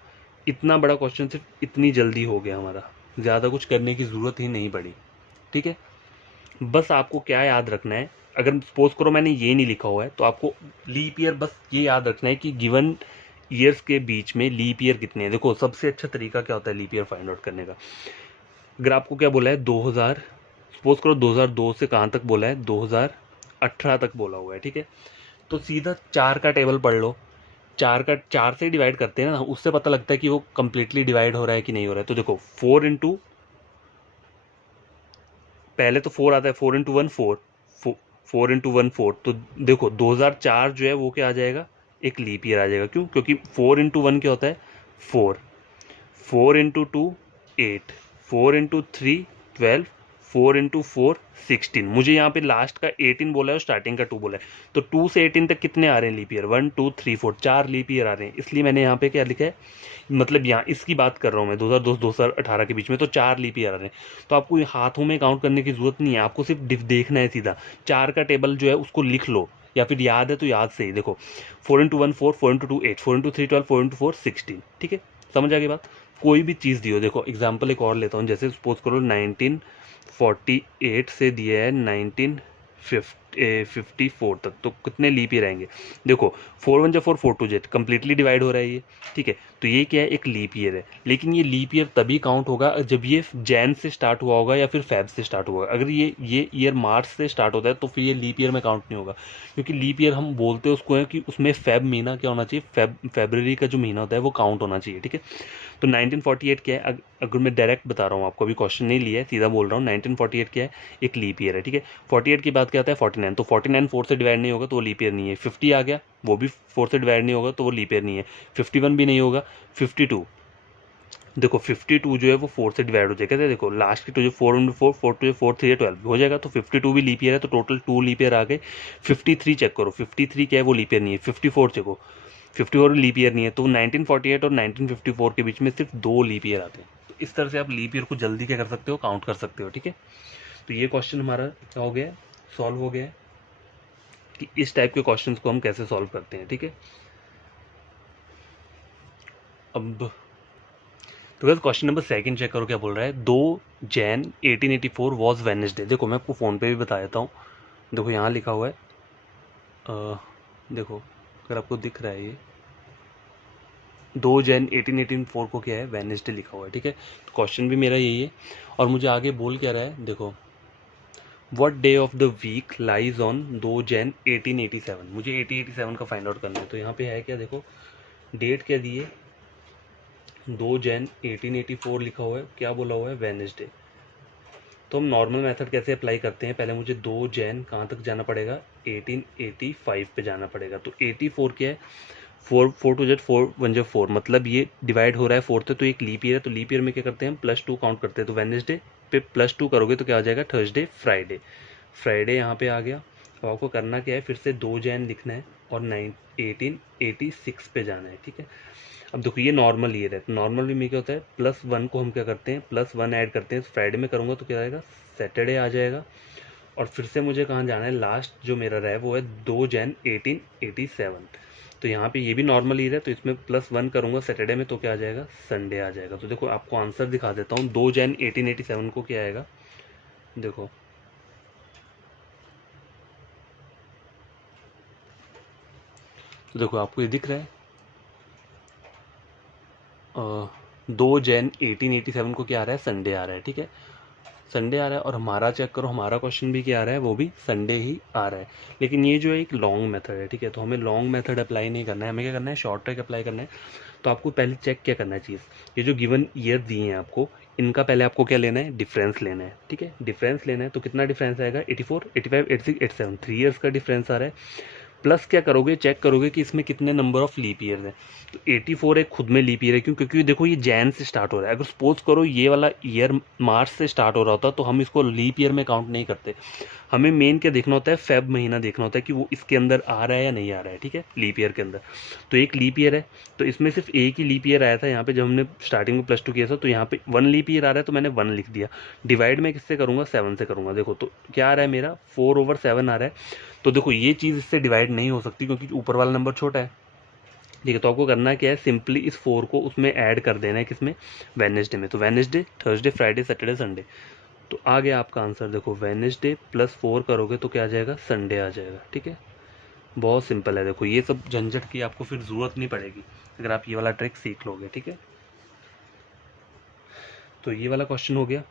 इतना बड़ा क्वेश्चन सिर्फ इतनी जल्दी हो गया हमारा, ज़्यादा कुछ करने की ज़रूरत ही नहीं पड़ी। ठीक है, बस आपको क्या याद रखना है, अगर सपोज करो मैंने ये नहीं लिखा हुआ है तो आपको लीप ईयर बस ये याद रखना है कि गिवन ईयर्स के बीच में लीप ईयर कितने हैं। देखो सबसे अच्छा तरीका क्या होता है लीप ईयर फाइंड आउट करने का, अगर आपको क्या बोला है 2000, सपोज करो 2002 से कहाँ तक बोला है, 2018 तक बोला हुआ है। ठीक है, तो सीधा 4 का टेबल पढ़ लो। 4 से डिवाइड करते हैं ना, उससे पता लगता है कि वो कंप्लीटली डिवाइड हो रहा है कि नहीं हो रहा है। तो देखो 4 इंटू, पहले तो 4 आता है, 4 इंटू 1 4, 4 इंटू 1 4। तो देखो 2004 जो है वो क्या आ जाएगा, एक लीप ईयर आ जाएगा। क्यों, क्योंकि 4 इंटू 1 क्या होता है, 4, 4 इंटू 2 8, 4 इंटू 3 12, 4 इंटू 4 16। मुझे यहाँ पे लास्ट का 18 बोला है और स्टार्टिंग का 2 बोला है। तो 2 से 18 तक कितने आ रहे हैं लीप ईयर, 1 2 3 4, 4 लीप ईयर आ रहे हैं। इसलिए मैंने यहाँ पे क्या लिखा है, मतलब यहाँ इसकी बात कर रहा हूँ मैं, 2002 2018 के बीच में तो 4 लीप ईयर आ रहे हैं। तो आपको हाथों में काउंट करने की जरूरत नहीं है, आपको सिर्फ देखना है सीधा। 4 का टेबल जो है उसको लिख लो, या फिर याद है तो याद से ही देखो, 4 इंटू 1 4, 4 इंटू 2 8, 4 इंटू 3 12, 4 इंटू 4 16। ठीक है, समझ आ गई बात। कोई भी चीज़ दी हो, देखो एग्जाम्पल एक और लेता हूँ, जैसे सपोज करो 1948 से दिया है 1954 तक, तो कितने लीप ईयर आएंगे। देखो 4 1 4 4 2 कंप्लीटली डिवाइड हो रहा है ये। ठीक है, तो ये क्या है, एक लीप ईयर है। लेकिन ये लीप ईयर तभी काउंट होगा जब ये जैन से स्टार्ट हुआ होगा या फिर फेब से स्टार्ट हुआ। अगर ये ईयर मार्च से स्टार्ट होता है तो फिर ये लीप ईयर में काउंट नहीं होगा, क्योंकि लीप ईयर हम बोलते हैं उसको है कि उसमें फेब महीना क्या होना चाहिए, फेब्रवरी का जो महीना होता है वो काउंट होना चाहिए। ठीक है, तो 1948 क्या है, अगर मैं डायरेक्ट बता रहा हूँ आपको, अभी क्वेश्चन नहीं लिया है, सीधा बोल रहा हूँ, 1948 क्या है, एक लीप ईयर है। ठीक है, 48 की बात क्या आता है 49, तो 49 4 से डिवाइड नहीं होगा तो वो लीप ईयर नहीं है। 50 आ गया, वो भी 4 से डिवाइड नहीं होगा तो वो लीप ईयर नहीं है। 51 भी नहीं होगा। 52, देखो 52 जो है वो 4 से डिवाइड हो जाएगा। देखो लास्ट की तो जो 4 इंटू 4 4 टू 4 3 12 हो जाएगा, तो 52 भी लीप ईयर है, तो टोटल 2 लीप ईयर आ गए। 53 चेक करो, 53 क्या है, वो लीप ईयर नहीं है। 54 चेको, 54 लीप ईयर नहीं है, तो 1948 और 1954 के बीच में सिर्फ 2 लीप ईयर आते हैं। तो इस तरह से आप लीप ईयर को जल्दी क्या कर सकते हो, काउंट कर सकते हो। ठीक है, तो ये क्वेश्चन हमारा क्या हो गया, सॉल्व हो गया है कि इस टाइप के क्वेश्चंस को हम कैसे सॉल्व करते हैं। ठीक है, अब तो बस क्वेश्चन नंबर 2 चेक करो क्या बोल रहा है। 2 जैन 1884 वॉज वेडनेसडे। देखो मैं आपको फ़ोन पे भी बता देता हूँ, देखो यहाँ लिखा हुआ है, देखो अगर आपको दिख रहा है ये 2 जैन 1884 को क्या है, वेडनेसडे लिखा हुआ है। ठीक है, तो क्वेश्चन भी मेरा यही है और मुझे आगे बोल क्या रहा है, देखो what day of the week lies on 2 Jan 1887। मुझे 1887 का फाइंड आउट करना है। तो यहाँ पे है क्या, देखो डेट क्या दी है, 2 जैन 1884 लिखा हुआ है, क्या बोला हुआ है, वेडनेसडे। तो हम नॉर्मल मेथड कैसे अप्लाई करते हैं, पहले मुझे 2 जैन कहाँ तक जाना पड़ेगा, 1885 पे जाना पड़ेगा। तो 84 क्या है, 4 टू जेड 4 1 जो 4, मतलब ये डिवाइड हो रहा है 4 से, तो एक लीप ईयर है। तो लीप ईयर में क्या करते हैं हम, +2 काउंट करते हैं। तो वेडनेसडे पे +2 करोगे तो क्या आ जाएगा, थर्सडे फ्राइडे। फ्राइडे यहाँ पे आ गया। तो आपको करना क्या है, फिर से 2 जैन लिखना है और 1886 पे जाना है। ठीक है, अब देखो ये नॉर्मल ईयर है, तो नॉर्मल में क्या होता है, +1 को हम क्या करते हैं, +1 ऐड करते हैं। फ्राइडे में करूँगा तो क्या आएगा, सैटरडे आ जाएगा। और फिर से मुझे कहाँ जाना है, लास्ट जो मेरा रहा है वो है 2 जैन 1887। तो यहाँ पे ये भी नॉर्मल ईयर है, तो इसमें +1 करूँगा सैटरडे में तो क्या आ जाएगा, संडे आ जाएगा। तो देखो आपको आंसर दिखा देता हूँ, 2 जैन 1887 को क्या आएगा, देखो तो देखो आपको ये दिख रहा है, 2 जैन 1887 को क्या आ रहा है, संडे आ रहा है। ठीक है, संडे आ रहा है और हमारा चेक करो, हमारा क्वेश्चन भी क्या आ रहा है, वो भी संडे ही आ रहा है। लेकिन ये जो एक लॉन्ग मेथड है, ठीक है, तो हमें लॉन्ग मेथड अप्लाई नहीं करना है, हमें क्या करना है, शॉर्ट ट्रिक अप्लाई करना है। तो आपको पहले चेक क्या करना है चीज़, ये जो गिवन ईयर दिए हैं आपको, इनका पहले आपको क्या लेना है, डिफरेंस लेना है। ठीक है, डिफरेंस लेना है, तो कितना डिफरेंस आएगा, 84 85 86 87, 3 ईयर्स का डिफरेंस आ रहा है। प्लस क्या करोगे, चेक करोगे कि इसमें कितने नंबर ऑफ लीप ईयर हैं। तो 84 एक खुद में लीप ईयर है, क्यों, क्योंकि देखो ये जैन से स्टार्ट हो रहा है। अगर सपोज करो ये वाला ईयर मार्च से स्टार्ट हो रहा होता तो हम इसको लीप ईयर में काउंट नहीं करते। हमें मेन क्या देखना होता है, फेब महीना देखना होता है कि वो इसके अंदर आ रहा है या नहीं आ रहा है। ठीक है, लीप ईयर के अंदर तो एक लीप ईयर है, तो इसमें सिर्फ एक ही लीप ईयर आया था यहाँ पे जब हमने स्टार्टिंग में +2 किया था। तो यहाँ पे 1 लीप ईयर आ रहा है, तो मैंने 1 लिख दिया। डिवाइड में किससे करूँगा, 7 से करूँगा। देखो तो क्या आ रहा है मेरा, 4/7 आ रहा है। तो देखो ये चीज़ इससे डिवाइड नहीं हो सकती क्योंकि ऊपर वाला नंबर छोटा है। ठीक है, तो आपको करना क्या है, सिंपली इस 4 को उसमें ऐड कर देना है, किसमें, वेडनेसडे में। तो Wednesday, Thursday, Friday, Saturday, Sunday, तो आ गया आपका आंसर। देखो वेडनेसडे +4 करोगे तो क्या आ जाएगा, संडे आ जाएगा। ठीक है, बहुत सिंपल है। देखो ये सब झंझट की आपको फिर ज़रूरत नहीं पड़ेगी अगर आप ये वाला ट्रिक सीख लोगे। ठीक है, तो ये वाला क्वेश्चन हो गया।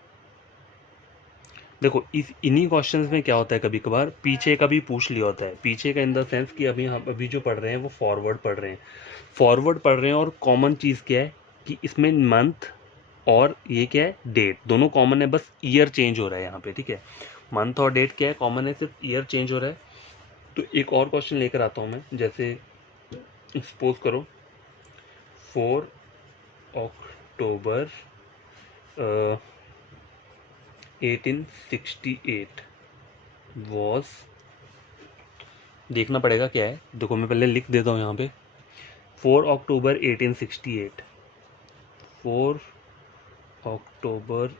देखो इन्हीं क्वेश्चंस में क्या होता है, कभी कभार पीछे का भी पूछ लिया होता है। पीछे का इन द सेंस कि अभी हम अभी जो पढ़ रहे हैं वो फॉरवर्ड पढ़ रहे हैं, फॉरवर्ड पढ़ रहे हैं। और कॉमन चीज़ क्या है कि इसमें मंथ और ये क्या है, डेट, दोनों कॉमन है, बस ईयर चेंज हो रहा है यहाँ पे। ठीक है, मंथ और डेट क्या है, कॉमन है, सिर्फ ईयर चेंज हो रहा है। तो एक और क्वेश्चन लेकर आता हूँ मैं, जैसे सपोज करो 4 अक्टूबर 1868 वॉज, देखना पड़ेगा क्या है, देखो मैं पहले लिख देता हूँ यहाँ पे, 4 अक्टूबर 1868, 4 अक्टूबर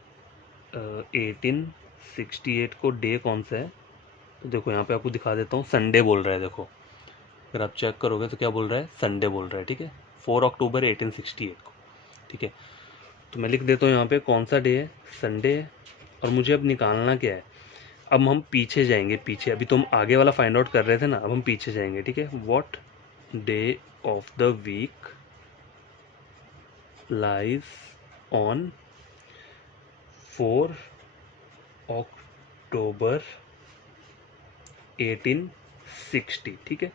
1868 को डे कौन सा है, तो देखो यहाँ पे आपको दिखा देता हूँ, संडे बोल रहा है। देखो अगर आप चेक करोगे तो क्या बोल रहा है, संडे बोल रहा है। ठीक है, 4 अक्टूबर 1868 को। ठीक है, तो मैं लिख देता हूँ यहाँ पे कौन सा डे है, संडे है। और मुझे अब निकालना क्या है, अब हम पीछे जाएंगे, पीछे, अभी तो हम आगे वाला फाइंड आउट कर रहे थे ना, अब हम पीछे जाएंगे। ठीक है, what day of the week lies on 4 October 1860। ठीक है,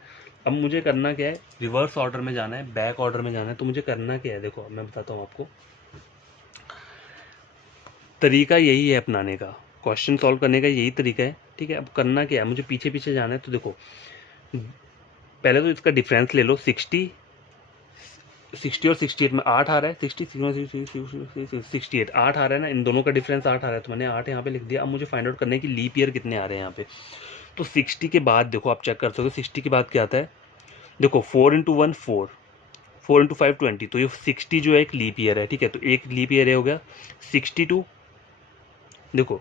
अब मुझे करना क्या है, रिवर्स ऑर्डर में जाना है, बैक ऑर्डर में जाना है। तो मुझे करना क्या है, देखो अब मैं बताता हूँ आपको, तरीका यही है अपनाने का, क्वेश्चन सॉल्व करने का यही तरीका है। ठीक है, अब करना क्या है, मुझे पीछे पीछे जाना है। तो देखो पहले तो इसका डिफरेंस ले लो, 60 और 68 में 8 आ रहा है, 68 8 आ रहा है ना, इन दोनों का डिफरेंस 8 आ रहा है, तो मैंने 8 यहाँ पे लिख दिया। अब मुझे फाइंड आउट करना है कि लीप ईयर कितने आ रहे हैं यहाँ पे। तो 60 के बाद देखो आप चेक कर सकते हो, 60 के बाद क्या आता है, देखो 4 × 1 4, 4 × 5 20, तो ये 60 जो है एक लीप ईयर है, ठीक है। तो एक लीप ईयर हो गया 62। देखो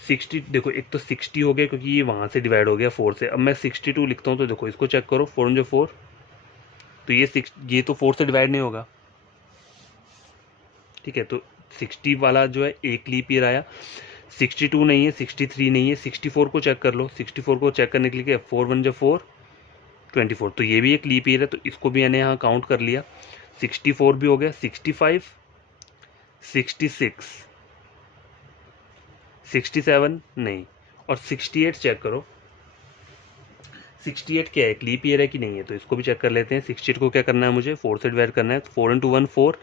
60, देखो एक तो 60 हो गया क्योंकि ये वहाँ से डिवाइड हो गया 4 से। अब मैं 62 लिखता हूँ, तो देखो इसको चेक करो, 4 × 4, तो ये तो 4 से डिवाइड नहीं होगा, ठीक है। तो 60 वाला जो है एक लीप ईयर आया। 62 नहीं है, 63 नहीं है, 64 को चेक कर लो। 64 को चेक करने के लिए क्या, 4 × 1 4, 24, तो ये भी एक लीप ईयर है, तो इसको भी मैंने यहाँ काउंट कर लिया। 64 भी हो गया, 65, 66, 67 नहीं, और 68 चेक करो। 68 क्या है, एक लीप ईयर है कि नहीं है, तो इसको भी चेक कर लेते हैं। 68 को क्या करना है, मुझे 4 से डिवाइड करना है। 4 × 1 4,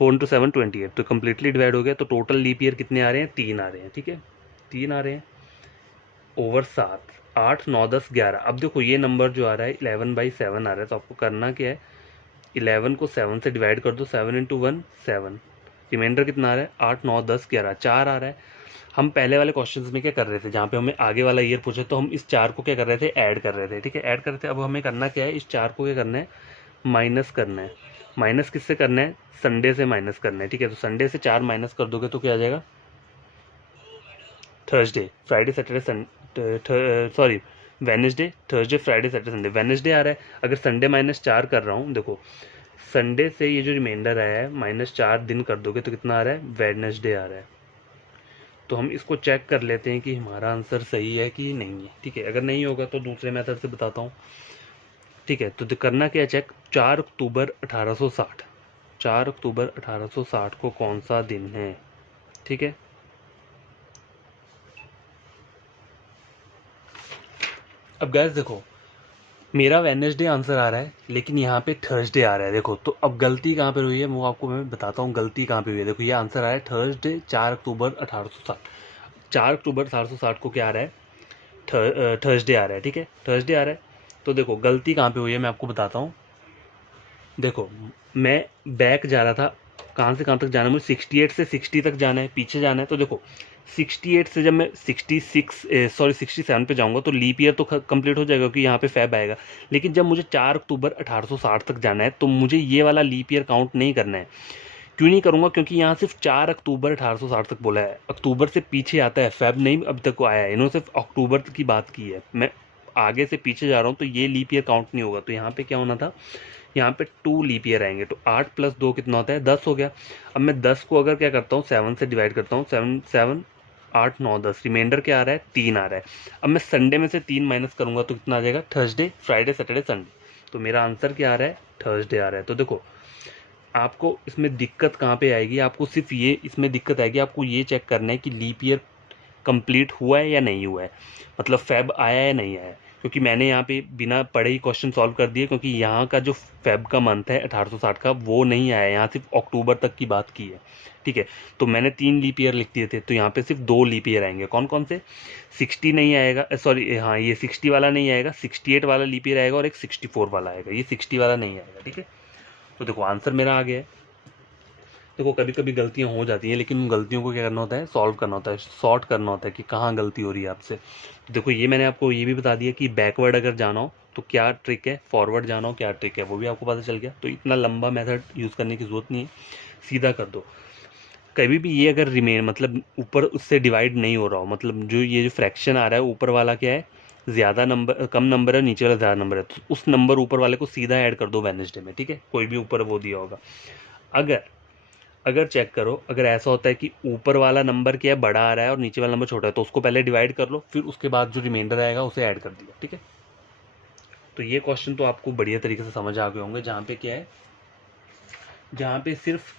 4 × 7 28, तो कम्प्लीटली डिवाइड हो गया। तो टोटल लीप ईयर कितने आ रहे हैं, 3 आ रहे हैं, ठीक है। 3 आ रहे हैं ओवर 7, 8 9 10 11। अब देखो ये नंबर जो आ रहा है 11/7 आ रहा है, तो आपको करना क्या है, 11 को 7 से डिवाइड कर दो। 7 × 1 7, रिमाइंडर कितना आ रहा है, 8 9 10 11, 4 आ रहा है। हम पहले वाले क्वेश्चंस में क्या कर रहे थे, जहाँ पे हमें आगे वाला ईयर पूछे, तो हम इस 4 को क्या कर रहे थे, ऐड कर रहे थे, ठीक है, ऐड कर रहे थे। अब हमें करना क्या है, इस 4 को क्या करना है, माइनस करना है। माइनस किससे करना है, संडे से माइनस करना है, ठीक है। तो संडे से 4 माइनस कर दोगे तो क्या आ जाएगा, Thursday Friday Saturday Sunday, sorry Wednesday Thursday Friday Saturday Sunday, Wednesday आ रहा है। अगर संडे -4 कर रहा हूँ, देखो संडे से ये जो रिमाइंडर आया है -4 दिन कर दोगे तो कितना आ रहा है, वेडनेसडे आ रहा है। तो हम इसको चेक कर लेते हैं कि हमारा आंसर सही है कि नहीं है, ठीक है। अगर नहीं होगा तो दूसरे मेथड से बताता हूँ, ठीक है। तो करना क्या है चेक, 4 अक्टूबर 1860, 4 अक्टूबर 1860 को कौन सा दिन है, ठीक है। अब गैस देखो, मेरा वेडनेसडे आंसर आ रहा है, लेकिन यहाँ पे थर्सडे आ रहा है। देखो तो अब गलती कहाँ पे हुई है, वो आपको मैं बताता हूँ गलती कहाँ पे हुई है। देखो ये आंसर आ रहा है थर्सडे 4 अक्टूबर 1860। 4 अक्टूबर 1860 को क्या आ रहा है, थर्सडे आ रहा है, ठीक है, थर्सडे आ रहा है। तो देखो गलती कहाँ पे हुई है, मैं आपको बताता हूँ। देखो मैं बैक जा रहा था, कहाँ से कहाँ तक जाना है मुझे, 68 से 60 तक जाना है, पीछे जाना है। तो देखो 68 से जब मैं 67 पे जाऊंगा तो लीप ईयर तो कंप्लीट हो जाएगा क्योंकि यहाँ पे फैब आएगा। लेकिन जब मुझे 4 अक्टूबर 1860 तक जाना है तो मुझे ये वाला लीप ईयर काउंट नहीं करना है। क्यों नहीं करूँगा, क्योंकि यहाँ सिर्फ 4 अक्टूबर 1860 तक बोला है, अक्टूबर से पीछे आता है, फैब नहीं अभी तक को आया है, इन्होंने सिर्फ अक्टूबर की बात की है। मैं आगे से पीछे जा रहा हूँ तो ये लीप ईयर काउंट नहीं होगा। तो यहाँ पे क्या होना था, यहाँ पे 2 लीप ईयर आएंगे, तो 8 + 2 कितना होता है, 10 हो गया। अब मैं 10 को अगर क्या करता हूँ, 7 से डिवाइड करता हूँ, 7 7 8 9 10, रिमाइंडर क्या आ रहा है, 3 आ रहा है। अब मैं संडे में से 3 माइनस करूंगा तो कितना आ जाएगा, थर्सडे फ्राइडे सैटरडे संडे। तो मेरा आंसर क्या आ रहा है, थर्सडे आ रहा है। तो देखो आपको इसमें दिक्कत कहाँ पे आएगी, आपको सिर्फ ये इसमें दिक्कत आएगी, आपको ये चेक करना है कि लीप ईयर कंप्लीट हुआ है या नहीं हुआ है, मतलब फेब आया है या नहीं आया। क्योंकि मैंने यहाँ पे बिना पढ़े ही क्वेश्चन सॉल्व कर दिए, क्योंकि यहाँ का जो फेब का मंथ है 1860 का वो नहीं आया है, यहाँ सिर्फ अक्टूबर तक की बात की है, ठीक है। तो मैंने 3 लीप ईयर लिख दिए थे, तो यहाँ पे सिर्फ 2 लीप ईयर आएंगे। कौन कौन से, 60 नहीं आएगा, सॉरी हाँ ये 60 वाला नहीं आएगा, 68 वाला लीप ईयर आएगा और एक 64 वाला आएगा, ये 60 वाला नहीं आएगा, ठीक है। तो देखो आंसर मेरा आ गया है। देखो कभी कभी गलतियां हो जाती हैं, लेकिन उन गलतियों को क्या करना होता है, सॉल्व करना होता है, सॉर्ट करना होता है कि कहाँ गलती हो रही है आपसे। तो देखो ये मैंने आपको ये भी बता दिया कि बैकवर्ड अगर जाना हो तो क्या ट्रिक है, फॉरवर्ड जाना हो क्या ट्रिक है, वो भी आपको पता चल गया। तो इतना लंबा मेथड यूज़ करने की ज़रूरत नहीं है, सीधा कर दो। कभी भी ये अगर रिमेन मतलब ऊपर उससे डिवाइड नहीं हो रहा हो, मतलब जो ये जो फ्रैक्शन आ रहा है ऊपर वाला क्या है, ज़्यादा नंबर कम नंबर है, नीचे वाला ज़्यादा नंबर है, तो उस नंबर ऊपर वाले को सीधा ऐड कर दो वेडनेसडे में, ठीक है, कोई भी ऊपर वो दिया होगा। अगर अगर चेक करो, अगर ऐसा होता है कि ऊपर वाला नंबर क्या है, बड़ा आ रहा है और नीचे वाला नंबर छोटा है, तो उसको पहले डिवाइड कर लो, फिर उसके बाद जो रिमाइंडर आएगा उसे ऐड कर दिया, ठीक है। तो ये क्वेश्चन तो आपको बढ़िया तरीके से समझ आ गए होंगे, जहाँ पे क्या है, जहाँ पे सिर्फ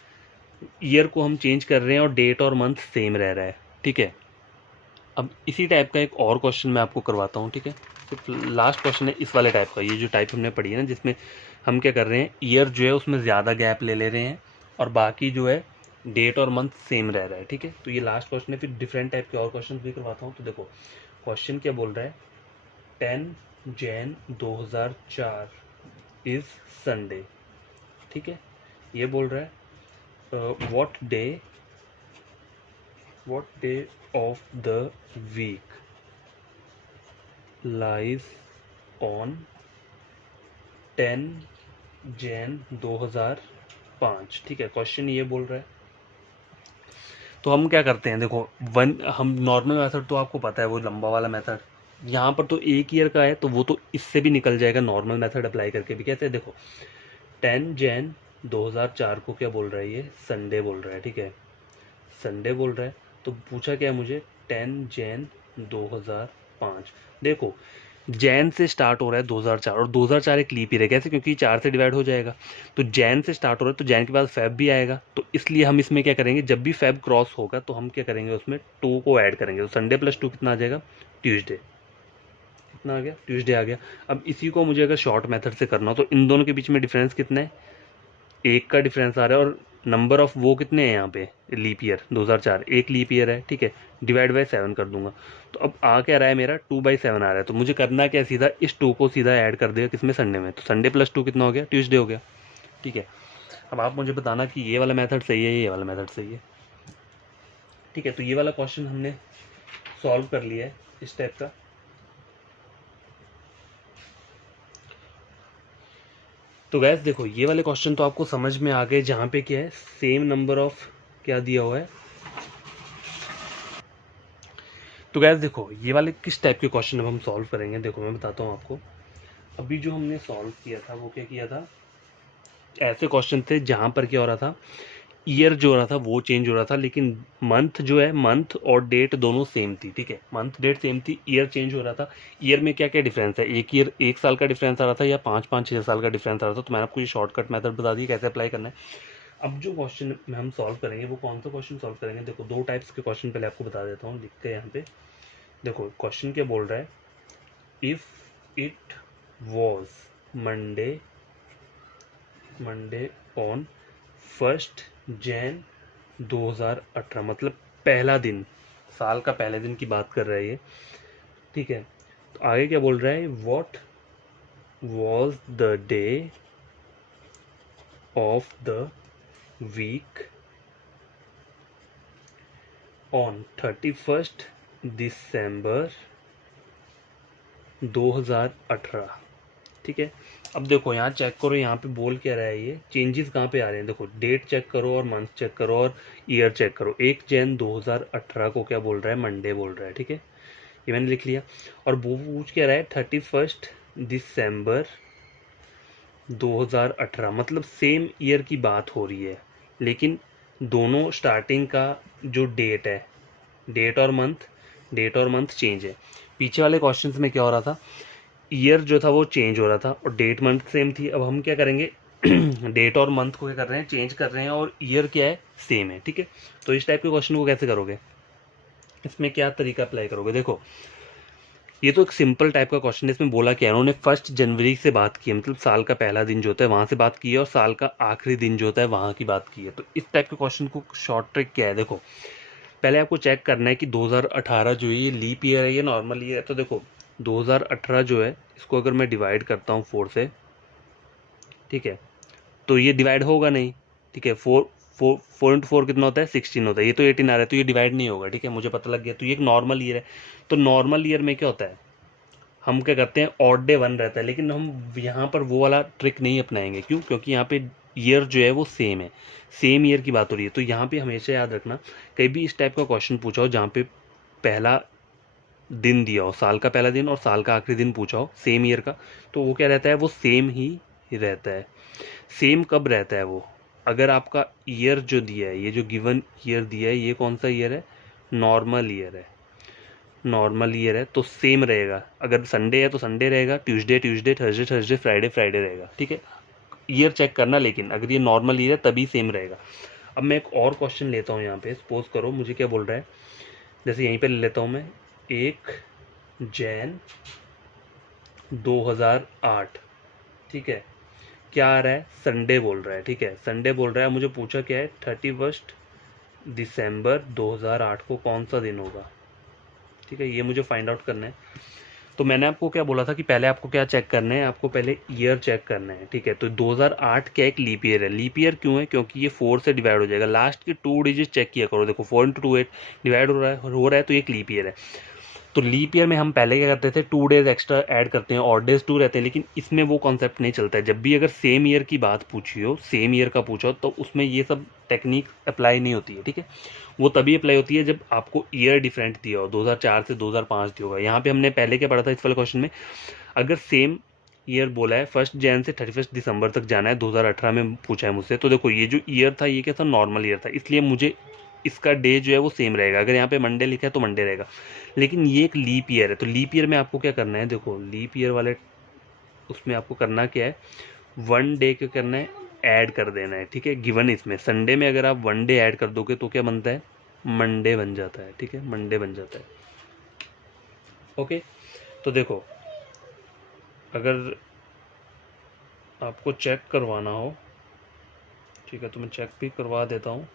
ईयर को हम चेंज कर रहे हैं और डेट और मंथ सेम रह रहा है, ठीक है। अब इसी टाइप का एक और क्वेश्चन मैं आपको करवाता हूँ, ठीक है। सिर्फ लास्ट क्वेश्चन है इस वाले टाइप का, ये जो टाइप हमने पढ़ी है ना, जिसमें हम क्या कर रहे हैं, ईयर जो है उसमें ज़्यादा गैप ले रहे हैं और बाकी जो है डेट और मंथ सेम रह रहा है, ठीक है। तो ये लास्ट क्वेश्चन है, फिर डिफरेंट टाइप के और क्वेश्चन भी करवाता हूँ। तो देखो क्वेश्चन क्या बोल रहा है, 10 जैन 2004 इज संडे, ठीक है। ये बोल रहा है what day of the week lies on 10 Jan 2005, ठीक है। क्वेश्चन ये बोल रहा है, तो हम क्या करते हैं, देखो हम नॉर्मल मेथड तो आपको पता है वो लंबा वाला मेथड, यहाँ पर तो एक ईयर का है तो वो तो इससे भी निकल जाएगा नॉर्मल मेथड अप्लाई करके भी। कैसे, देखो 10 जैन 2004 को क्या बोल रहा है, ये संडे बोल रहा है, ठीक है, संडे बोल रहा है। तो पूछा क्या मुझे, 10 जैन 2005। देखो जैन से स्टार्ट हो रहा है 2004, और 2004 एक लीप ईयर है। कैसे, क्योंकि 4 से डिवाइड हो जाएगा, तो जैन से स्टार्ट हो रहा है तो जैन के बाद फेब भी आएगा, तो इसलिए हम इसमें क्या करेंगे, जब भी फेब क्रॉस होगा तो हम क्या करेंगे, उसमें 2 को ऐड करेंगे। तो संडे प्लस 2 कितना आ जाएगा, ट्यूसडे। कितना आ गया, ट्यूसडे आ गया। अब इसी को मुझे अगर शॉर्ट मेथड से करना हो तो इन दोनों के बीच में डिफरेंस कितना है, एक का डिफरेंस आ रहा है, और नंबर ऑफ वो कितने हैं यहाँ पे, लीप ईयर 2004 एक लीप ईयर है, ठीक है, डिवाइड बाय 7 कर दूंगा। तो अब आ क्या रहा है मेरा, 2/7 आ रहा है। तो मुझे करना क्या, सीधा इस 2 को सीधा ऐड कर देगा किसमें, संडे में। तो संडे प्लस 2 कितना हो गया, ट्यूसडे हो गया, ठीक है। अब आप मुझे बताना कि ये वाला मेथड सही है, ये वाला मेथड सही है, ठीक है। तो ये वाला क्वेश्चन हमने सॉल्व कर लिया है इस टाइप का। तो गैस देखो ये वाले क्वेश्चन तो आपको समझ में आ गए, जहाँ पे क्या है, सेम नंबर ऑफ क्या दिया हुआ है। तो गैस देखो ये वाले किस टाइप के क्वेश्चन अब हम सॉल्व करेंगे, देखो मैं बताता हूँ आपको। अभी जो हमने सॉल्व किया था वो क्या किया था, ऐसे क्वेश्चन थे जहाँ पर क्या हो रहा था, ईयर जो हो रहा था वो चेंज हो रहा था, लेकिन मंथ जो है, मंथ और डेट दोनों सेम थी, ठीक है, मंथ डेट सेम थी, ईयर चेंज हो रहा था। ईयर में क्या क्या डिफरेंस है, एक ईयर 1 साल का डिफरेंस आ रहा था, या 5-5-6 साल का डिफरेंस आ रहा था। तो मैंने आपको ये शॉर्टकट मेथड बता दी कैसे अप्लाई करना है। अब जो क्वेश्चन में हम सॉल्व करेंगे वो कौन सा क्वेश्चन सॉल्व करेंगे, देखो 2 टाइप्स के क्वेश्चन पहले आपको बता देता हूँ, लिख के यहाँ पे। देखो क्वेश्चन क्या बोल रहा है, if it was Monday on 1 Jain 2018, मतलब पहला दिन, साल का पहले दिन की बात कर रहा है ये, ठीक है। तो आगे क्या बोल रहा है, what was the day of the week on 31 December 2018, ठीक है। अब देखो यहाँ चेक करो, यहाँ पे बोल क्या रहा है, ये चेंजेस कहाँ पे आ रहे हैं, देखो डेट चेक करो और मंथ चेक करो और ईयर चेक करो। 1 जैन 2018 को क्या बोल रहा है, मंडे बोल रहा है, ठीक है, ये मैंने लिख लिया। और वो पूछ क्या रहा है, 31 दिसंबर 2018, मतलब सेम ईयर की बात हो रही है, लेकिन दोनों स्टार्टिंग का जो डेट है, डेट और मंथ चेंज है। पीछे वाले क्वेश्चंस में क्या हो रहा था, ईयर जो था वो चेंज हो रहा था और डेट मंथ सेम थी। अब हम क्या करेंगे, डेट और मंथ को क्या कर रहे हैं, चेंज कर रहे हैं, और ईयर क्या है, सेम है, ठीक है। तो इस टाइप के क्वेश्चन को कैसे करोगे, इसमें क्या तरीका अप्लाई करोगे, देखो ये तो एक सिंपल टाइप का क्वेश्चन है। इसमें बोला क्या है, उन्होंने 1 जनवरी से बात की है, मतलब साल का पहला दिन जो होता है वहाँ से बात की है, और साल का आखिरी दिन जो होता है वहाँ की बात की है। तो इस टाइप के क्वेश्चन को शॉर्ट ट्रिक क्या है, देखो पहले आपको चेक करना है कि 2018 जो है ये लीप ईयर है, ये नॉर्मल ईयर है। तो देखो 2018 जो है, इसको अगर मैं डिवाइड करता हूँ 4 से, ठीक है, तो ये डिवाइड होगा नहीं, ठीक है, 4 इंटू 4 कितना होता है, 16 होता है, ये तो 18 आ रहा है, तो ये डिवाइड नहीं होगा, ठीक है, मुझे पता लग गया। तो ये एक नॉर्मल ईयर है। तो नॉर्मल ईयर में क्या होता है, हम क्या करते हैं, ऑड डे 1 रहता है, लेकिन हम यहाँ पर वो वाला ट्रिक नहीं अपनाएंगे। क्यों, क्योंकि यहाँ पे ईयर जो है वो सेम है, सेम ईयर की बात हो रही है। तो यहाँ पे हमेशा याद रखना, कहीं भी इस टाइप का क्वेश्चन पूछा हो जहाँ पे पहला दिन दिया हो, साल का पहला दिन और साल का आखिरी दिन पूछा हो सेम ईयर का, तो वो क्या रहता है, वो सेम ही रहता है। सेम कब रहता है वो, अगर आपका ईयर जो दिया है, ये जो गिवन ईयर दिया है, ये कौन सा ईयर है, नॉर्मल ईयर है, नॉर्मल ईयर है तो सेम रहेगा। अगर संडे है तो संडे रहेगा, Tuesday Tuesday, Thursday Thursday, Friday Friday रहेगा, ठीक है। ईयर चेक करना, लेकिन अगर ये नॉर्मल ईयर है तभी सेम रहेगा। अब मैं एक और क्वेश्चन लेता हूँ यहाँ पे, सपोज करो मुझे क्या बोल रहा है, जैसे यहीं पे ले लेता हूँ मैं, 1 जैन 2008, ठीक है, क्या आ रहा है, संडे बोल रहा है, ठीक है, संडे बोल रहा है। मुझे पूछा क्या है, 31 दिसंबर 2008 को कौन सा दिन होगा, ठीक है, ये मुझे फाइंड आउट करना है। तो मैंने आपको क्या बोला था कि पहले आपको क्या चेक करना है, आपको पहले ईयर चेक करना है, ठीक है। तो 2008 क्या एक लीप ईयर है, लीप ईयर क्यों है, क्योंकि ये 4 से डिवाइड हो जाएगा, लास्ट के 2 डिजिट चेक किया करो, देखो 4 इंटू 2 8 डिवाइड हो रहा है तो ये एक लीप ईयर है। तो लीप ईयर में हम पहले क्या करते थे, 2 डेज एक्स्ट्रा ऐड करते हैं, और डेज 2 रहते हैं, लेकिन इसमें वो कॉन्सेप्ट नहीं चलता है। जब भी अगर सेम ईयर की बात पूछी हो, सेम ईयर का पूछो, तो उसमें ये सब टेक्निक अप्लाई नहीं होती है, ठीक है। वो तभी अप्लाई होती है जब आपको ईयर डिफरेंट दिया हो, 2004 से 2005 दिया होगा। यहाँ पे हमने पहले क्या पढ़ा था इस वाले क्वेश्चन में, अगर सेम ईयर बोला है 1 जैन से 31 दिसंबर तक जाना है, 2018 में पूछा है मुझसे, तो देखो ये जो ईयर था ये क्या था, नॉर्मल ईयर था, इसलिए मुझे इसका डे जो है वो सेम रहेगा। अगर यहाँ पे मंडे लिखा है तो मंडे रहेगा, लेकिन ये एक लीप ईयर है, तो लीप ईयर में आपको क्या करना है, देखो लीप ईयर वाले उसमें आपको करना क्या है, 1 डे क्या करना है, ऐड कर देना है, ठीक है। गिवन इसमें संडे में अगर आप 1 डे ऐड कर दोगे तो क्या बनता है, मंडे बन जाता है, ठीक है, मंडे बन जाता है। ओके, तो देखो अगर आपको चेक करवाना हो, ठीक है, तो मैं चेक भी करवा देता हूँ।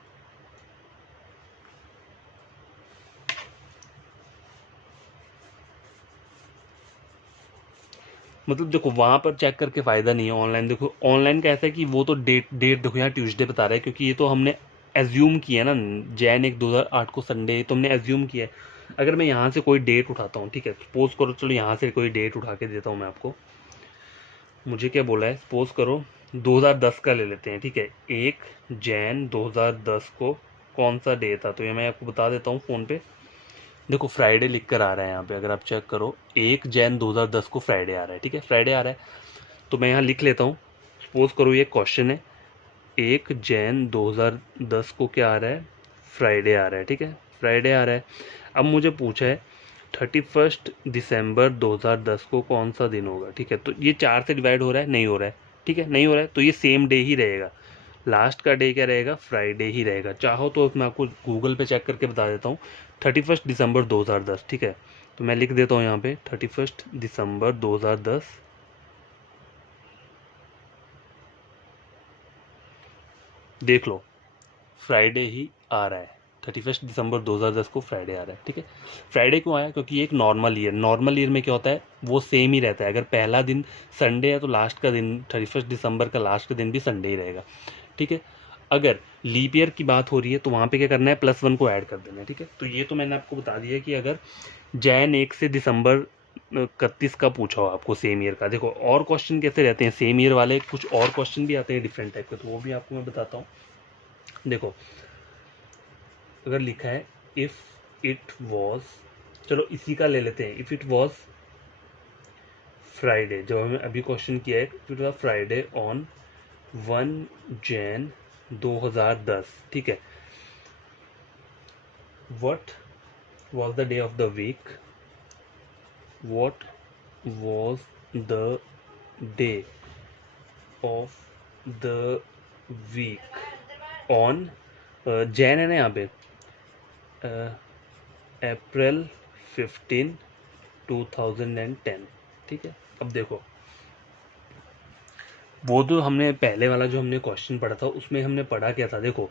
मतलब देखो वहाँ पर चेक करके फ़ायदा नहीं है, ऑनलाइन देखो, ऑनलाइन का ऐसा है कि वो तो डेट डेट देखो यहाँ ट्यूसडे बता रहा है, क्योंकि ये तो हमने एज्यूम किया ना, जैन 1 2008 को संडे, तो हमने एज्यूम किया है। अगर मैं यहाँ से कोई डेट उठाता हूँ, ठीक है, सपोज करो, चलो यहाँ से कोई डेट उठा के देता हूँ मैं आपको। मुझे क्या बोला है, सपोज करो 2010 का ले लेते हैं, ठीक है। 1 जैन 2010 को कौन सा डे था, तो ये मैं आपको बता देता हूँ फ़ोन पे। देखो फ्राइडे लिख कर आ रहा है यहाँ पे, अगर आप चेक करो 1 जैन 2010 को फ्राइडे आ रहा है, ठीक है, फ्राइडे आ रहा है, तो मैं यहाँ लिख लेता हूँ। सपोज करो ये क्वेश्चन है, 1 जैन 2010 को क्या आ रहा है, फ्राइडे आ रहा है, ठीक है, फ्राइडे आ रहा है। अब मुझे पूछा है 31 दिसंबर 2010 को कौन सा दिन होगा, ठीक है, तो ये 4 से डिवाइड हो रहा है, नहीं हो रहा है, ठीक है, नहीं हो रहा है, तो ये सेम डे ही रहेगा, लास्ट का डे क्या रहेगा, फ्राइडे ही रहेगा। चाहो तो मैं आपको गूगल पे चेक करके बता देता हूँ, 31 दिसंबर 2010, ठीक है, तो मैं लिख देता हूँ यहाँ पे 31 दिसंबर 2010, देख लो फ्राइडे ही आ रहा है, 31 दिसंबर 2010 को फ्राइडे आ रहा है, ठीक है। फ्राइडे क्यों आया, क्योंकि एक नॉर्मल ईयर, नॉर्मल ईयर में क्या होता है, वो सेम ही रहता है। अगर पहला दिन संडे है तो लास्ट का दिन 31 दिसंबर का लास्ट का दिन भी संडे ही रहेगा, ठीक है। अगर लीप ईयर की बात हो रही है तो वहाँ पे क्या करना है, +1 को ऐड कर देना है, ठीक है। तो ये तो मैंने आपको बता दिया कि अगर जैन 1 से दिसंबर 31 का पूछा हो आपको सेम ईयर का, देखो और क्वेश्चन कैसे रहते हैं सेम ईयर वाले, कुछ और क्वेश्चन भी आते हैं डिफरेंट टाइप के, तो वो भी आपको मैं बताता हूँ। देखो अगर लिखा है इफ़ इट वॉज, चलो इसी का ले लेते हैं, इफ़ इट वॉज फ्राइडे, जो हमें अभी क्वेश्चन किया है, it was Friday on 1 Jan 2010, ठीक है। What was the day of the week, what was the day of the week on, Jan है ना यहाँ पे, अप्रैल 15 2010, ठीक है। अब देखो वो जो हमने पहले वाला जो हमने क्वेश्चन पढ़ा था उसमें हमने पढ़ा क्या था, देखो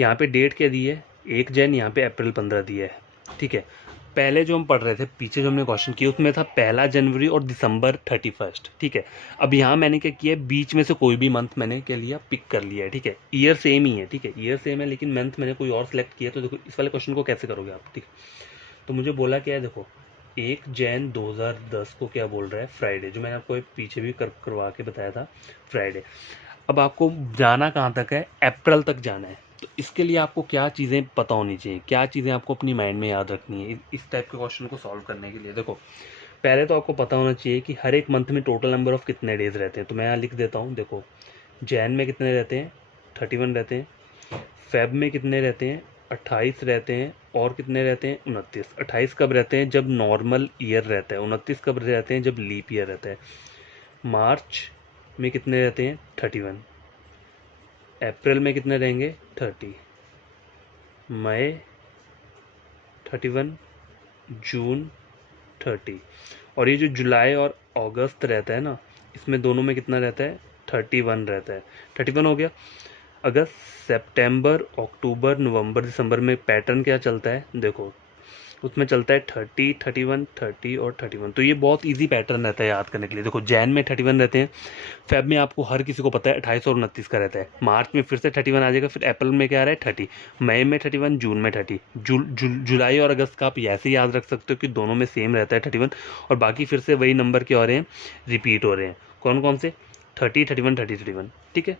यहाँ पे डेट क्या दी है, 1 जैन, यहाँ पे अप्रैल 15 दिया है, ठीक है। पहले जो हम पढ़ रहे थे, पीछे जो हमने क्वेश्चन किया उसमें था 1 जनवरी और दिसंबर 31, ठीक है। अब यहाँ मैंने क्या किया, बीच में से कोई भी मंथ मैंने क्या लिया, पिक कर लिया है, ठीक है। ईयर सेम ही है, ठीक है, ईयर सेम है, लेकिन मंथ मैंने कोई और सिलेक्ट किया, तो देखो इस वाले क्वेश्चन को कैसे करोगे आप, ठीक है। तो मुझे बोला क्या है, देखो 1 जैन 2010 को क्या बोल रहा है, फ्राइडे, जो मैंने आपको पीछे भी करवा के बताया था, फ्राइडे। अब आपको जाना कहाँ तक है, अप्रैल तक जाना है, तो इसके लिए आपको क्या चीज़ें पता होनी चाहिए, क्या चीज़ें आपको अपनी माइंड में याद रखनी है इस टाइप के क्वेश्चन को सॉल्व करने के लिए। देखो पहले तो आपको पता होना चाहिए कि हर एक मंथ में टोटल नंबर ऑफ कितने डेज रहते हैं, तो मैं यहाँ लिख देता हूँ। देखो जैन में कितने रहते हैं, 31 रहते हैं। फेब में कितने रहते हैं, 28 रहते हैं। और कितने रहते हैं, 29। 28 कब रहते हैं, जब नॉर्मल ईयर रहता है। 29 कब रहते हैं, जब लीप ईयर रहता है। मार्च में कितने रहते हैं, 31। अप्रैल में कितने रहेंगे, 30। मई 31, जून 30। और ये जो जुलाई और अगस्त रहता है ना, इसमें दोनों में कितना रहता है, 31 रहता है। 31 हो गया। अगस्त, सितंबर, अक्टूबर, नवंबर, दिसंबर में पैटर्न क्या चलता है, देखो उसमें चलता है 30, 31, 30 और 31। तो ये बहुत इजी पैटर्न रहता है याद करने के लिए। देखो जैन में 31 रहते हैं, फेब में आपको हर किसी को पता है 28 और 29 का रहता है, मार्च में फिर से 31 आ जाएगा, फिर अप्रैल में क्या आ रहा है 30, मई में 31, जून में 30, जुलाई और अगस्त का आप ऐसे ही याद रख सकते हो कि दोनों में सेम रहता है 31, और बाकी फिर से वही नंबर क्या हो रहे हैं, रिपीट हो रहे हैं। कौन कौन से? 30, 31, 30, 31। ठीक है,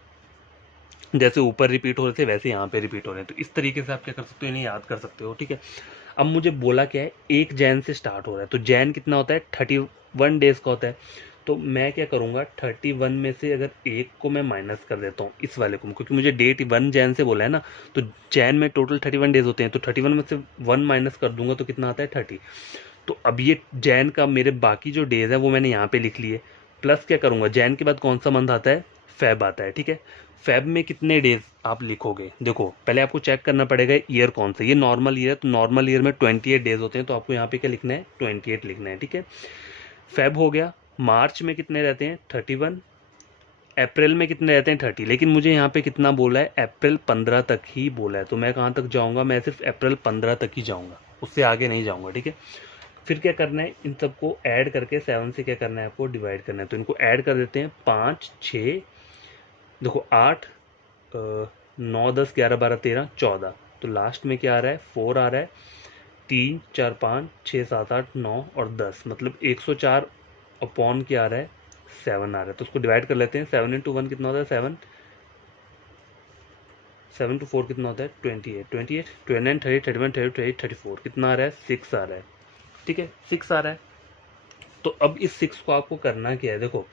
जैसे ऊपर रिपीट हो रहे थे वैसे यहाँ पे रिपीट हो रहे हैं। तो इस तरीके से आप क्या कर सकते हो, इन्हें याद कर सकते हो। ठीक है, अब मुझे बोला क्या है, 1 जैन से स्टार्ट हो रहा है, तो जैन कितना होता है, 31 डेज का होता है। तो मैं क्या करूँगा, 31 में से अगर एक को मैं माइनस कर देता हूँ इस वाले को, क्योंकि मुझे डेट 1 जैन से बोला है ना, तो जैन में टोटल 31 डेज होते हैं, तो 31 में से 1 माइनस कर दूंगा तो कितना आता है 30। तो अब ये जैन का मेरे बाकी जो डेज है वो मैंने यहाँ पे लिख लिए, प्लस क्या करूँगा, जैन के बाद कौन सा मंथ आता है, फेब आता है। ठीक है, फेब में कितने डेज आप लिखोगे, देखो पहले आपको चेक करना पड़ेगा ईयर कौन सा, ये नॉर्मल ईयर है, तो नॉर्मल ईयर में 28 डेज होते हैं, तो आपको यहाँ पे क्या लिखना है, 28 लिखना है। ठीक है, फेब हो गया, मार्च में कितने रहते हैं, 31, अप्रैल में कितने रहते हैं, 30, लेकिन मुझे यहाँ पे कितना बोला है, अप्रैल 15 तक ही बोला है, तो मैं कहाँ तक जाऊँगा, मैं सिर्फ अप्रैल 15 तक ही जाऊँगा, उससे आगे नहीं जाऊँगा। ठीक है, फिर क्या करना है, इन सबको ऐड करके 7 से क्या करना है, आपको डिवाइड करना है, तो इनको ऐड कर देते हैं, 5, 6, देखो 8, 9, 10, 11, 12, 13, 14, तो लास्ट में क्या आ रहा है, 4 आ रहा है, 3, 4, 5, 6, 7, 8, 9 और 10, मतलब 104 अपॉन क्या आ रहा है, 7 आ रहा है। तो उसको डिवाइड कर लेते हैं, 7 इंटू 1 कितना होता है, 7, 7 टू 4 कितना होता है, 28, 28, 29, 30, 31, 32, 34, कितना आ रहा है, 6 आ रहा है। ठीक है, 6 आ रहा है। तो अब इस 6 को आपको करना क्या है, देखो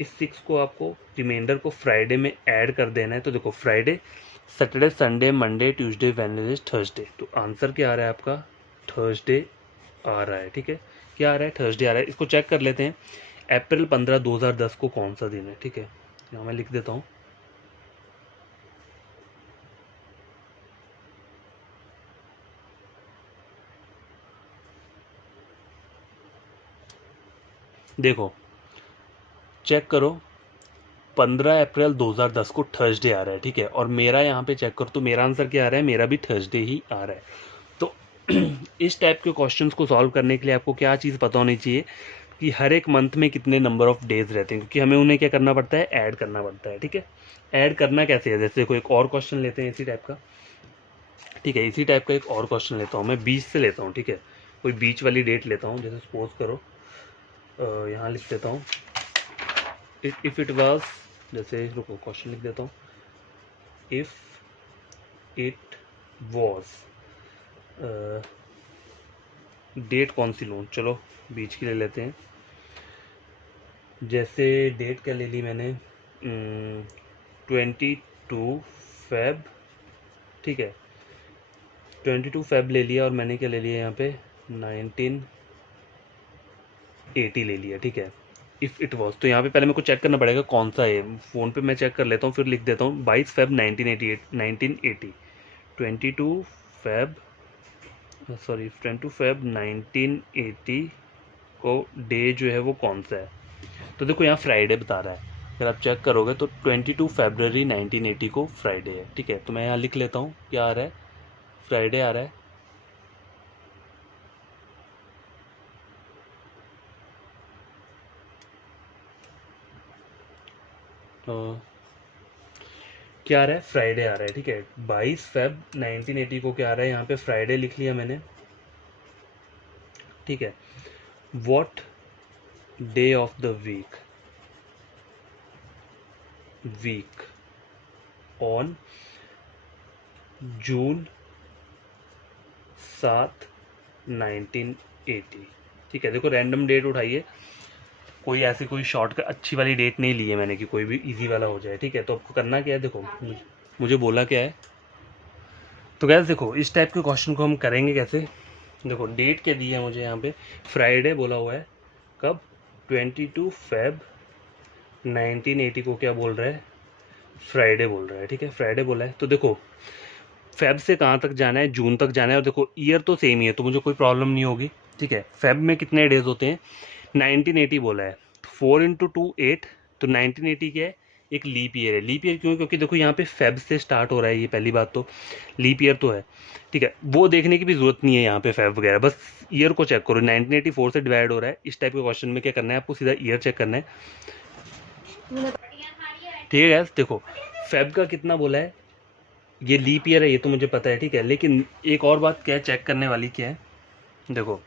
इस 6 को आपको रिमाइंडर को फ्राइडे में ऐड कर देना है। तो देखो Friday, Saturday, Sunday, Monday, Tuesday, Wednesday, Thursday, तो आंसर क्या आ रहा है आपका, थर्सडे आ रहा है। ठीक है, क्या आ रहा है, थर्सडे आ रहा है। इसको चेक कर लेते हैं, अप्रैल 15, 2010 को कौन सा दिन है। ठीक है, यहाँ मैं लिख देता हूँ, देखो चेक करो, 15 अप्रैल 2010 को थर्सडे आ रहा है। ठीक है, और मेरा यहाँ पे चेक करो, तो मेरा आंसर क्या आ रहा है, मेरा भी थर्सडे ही आ रहा है। तो इस टाइप के क्वेश्चंस को सॉल्व करने के लिए आपको क्या चीज़ पता होनी चाहिए कि हर एक मंथ में कितने नंबर ऑफ डेज रहते हैं, क्योंकि हमें उन्हें क्या करना पड़ता है, ऐड करना पड़ता है। ठीक है, ऐड करना कैसे है, जैसे कोई एक और क्वेश्चन लेते हैं इसी टाइप का। ठीक है, इसी टाइप का एक और क्वेश्चन लेता हूँ मैं, बीच से लेता हूँ। ठीक है, कोई बीच वाली डेट लेता हूँ, जैसे सपोज करो यहाँ लिख देता हूँ, इफ़ इट वाज, जैसे रुको क्वेश्चन लिख देता हूँ, इफ़ इट वॉज, डेट कौन सी लूँ, चलो बीच की ले लेते हैं। जैसे डेट क्या ले ली मैंने, 22 फेब। ठीक है, 22 फेब ले लिया, और मैंने क्या ले लिया यहाँ पे, 1980 ले लिया। ठीक है, इफ़ इट वॉज, तो यहाँ पे पहले मेरे को चेक करना पड़ेगा कौन सा है, फ़ोन पे मैं चेक कर लेता हूँ, फिर लिख देता हूँ 22 फेब 1980, 22 फेब, सॉरी 22 फेब 1980 को डे जो है वो कौन सा है, तो देखो यहाँ फ्राइडे बता रहा है, अगर आप चेक करोगे तो 22 फरवरी 1980 को फ्राइडे है। ठीक है, तो मैं यहाँ लिख लेता हूँ, क्या आ रहा है, फ्राइडे आ रहा है। तो क्या आ रहा है, फ्राइडे आ रहा है। ठीक है, 22 फेब 1980 को क्या आ रहा है, यहाँ पे फ्राइडे लिख लिया मैंने। ठीक है, what day of the week on June 7, 1980। ठीक है, देखो रैंडम डेट उठाइए, कोई ऐसी कोई शॉर्टकट अच्छी वाली डेट नहीं ली है मैंने कि कोई भी इजी वाला हो जाए। ठीक है, तो आपको करना क्या है, देखो मुझे बोला क्या है, तो गैस देखो इस टाइप के क्वेश्चन को हम करेंगे कैसे। देखो डेट क्या दी है मुझे यहाँ पे, फ्राइडे बोला हुआ है, कब, 22 फेब 1980 को क्या बोल रहा है, फ्राइडे बोल रहा है। ठीक है, फ्राइडे बोला है, तो देखो फेब से कहाँ तक जाना है, जून तक जाना है, और देखो ईयर तो सेम ही है, तो मुझे कोई प्रॉब्लम नहीं होगी। ठीक है, फेब में कितने डेज होते हैं, 1980 बोला है, 4 इंटू 2 8, तो 1980 क्या है, एक लीप ईयर है। लीप ईयर क्यों? क्योंकि देखो यहाँ पे फेब से स्टार्ट हो रहा है, ये पहली बात तो लीप ईयर तो है, ठीक है। वो देखने की भी जरूरत नहीं है यहाँ पे फेब वगैरह, बस ईयर को चेक करो। 1984 से डिवाइड हो रहा है, इस टाइप के क्वेश्चन में क्या करना है आपको, सीधा ईयर चेक करना है, ठीक है गैस। देखो फेब का कितना बोला है, ये लीप ईयर है ये तो मुझे पता है, ठीक है। लेकिन एक और बात क्या है चेक करने वाली, क्या है देखो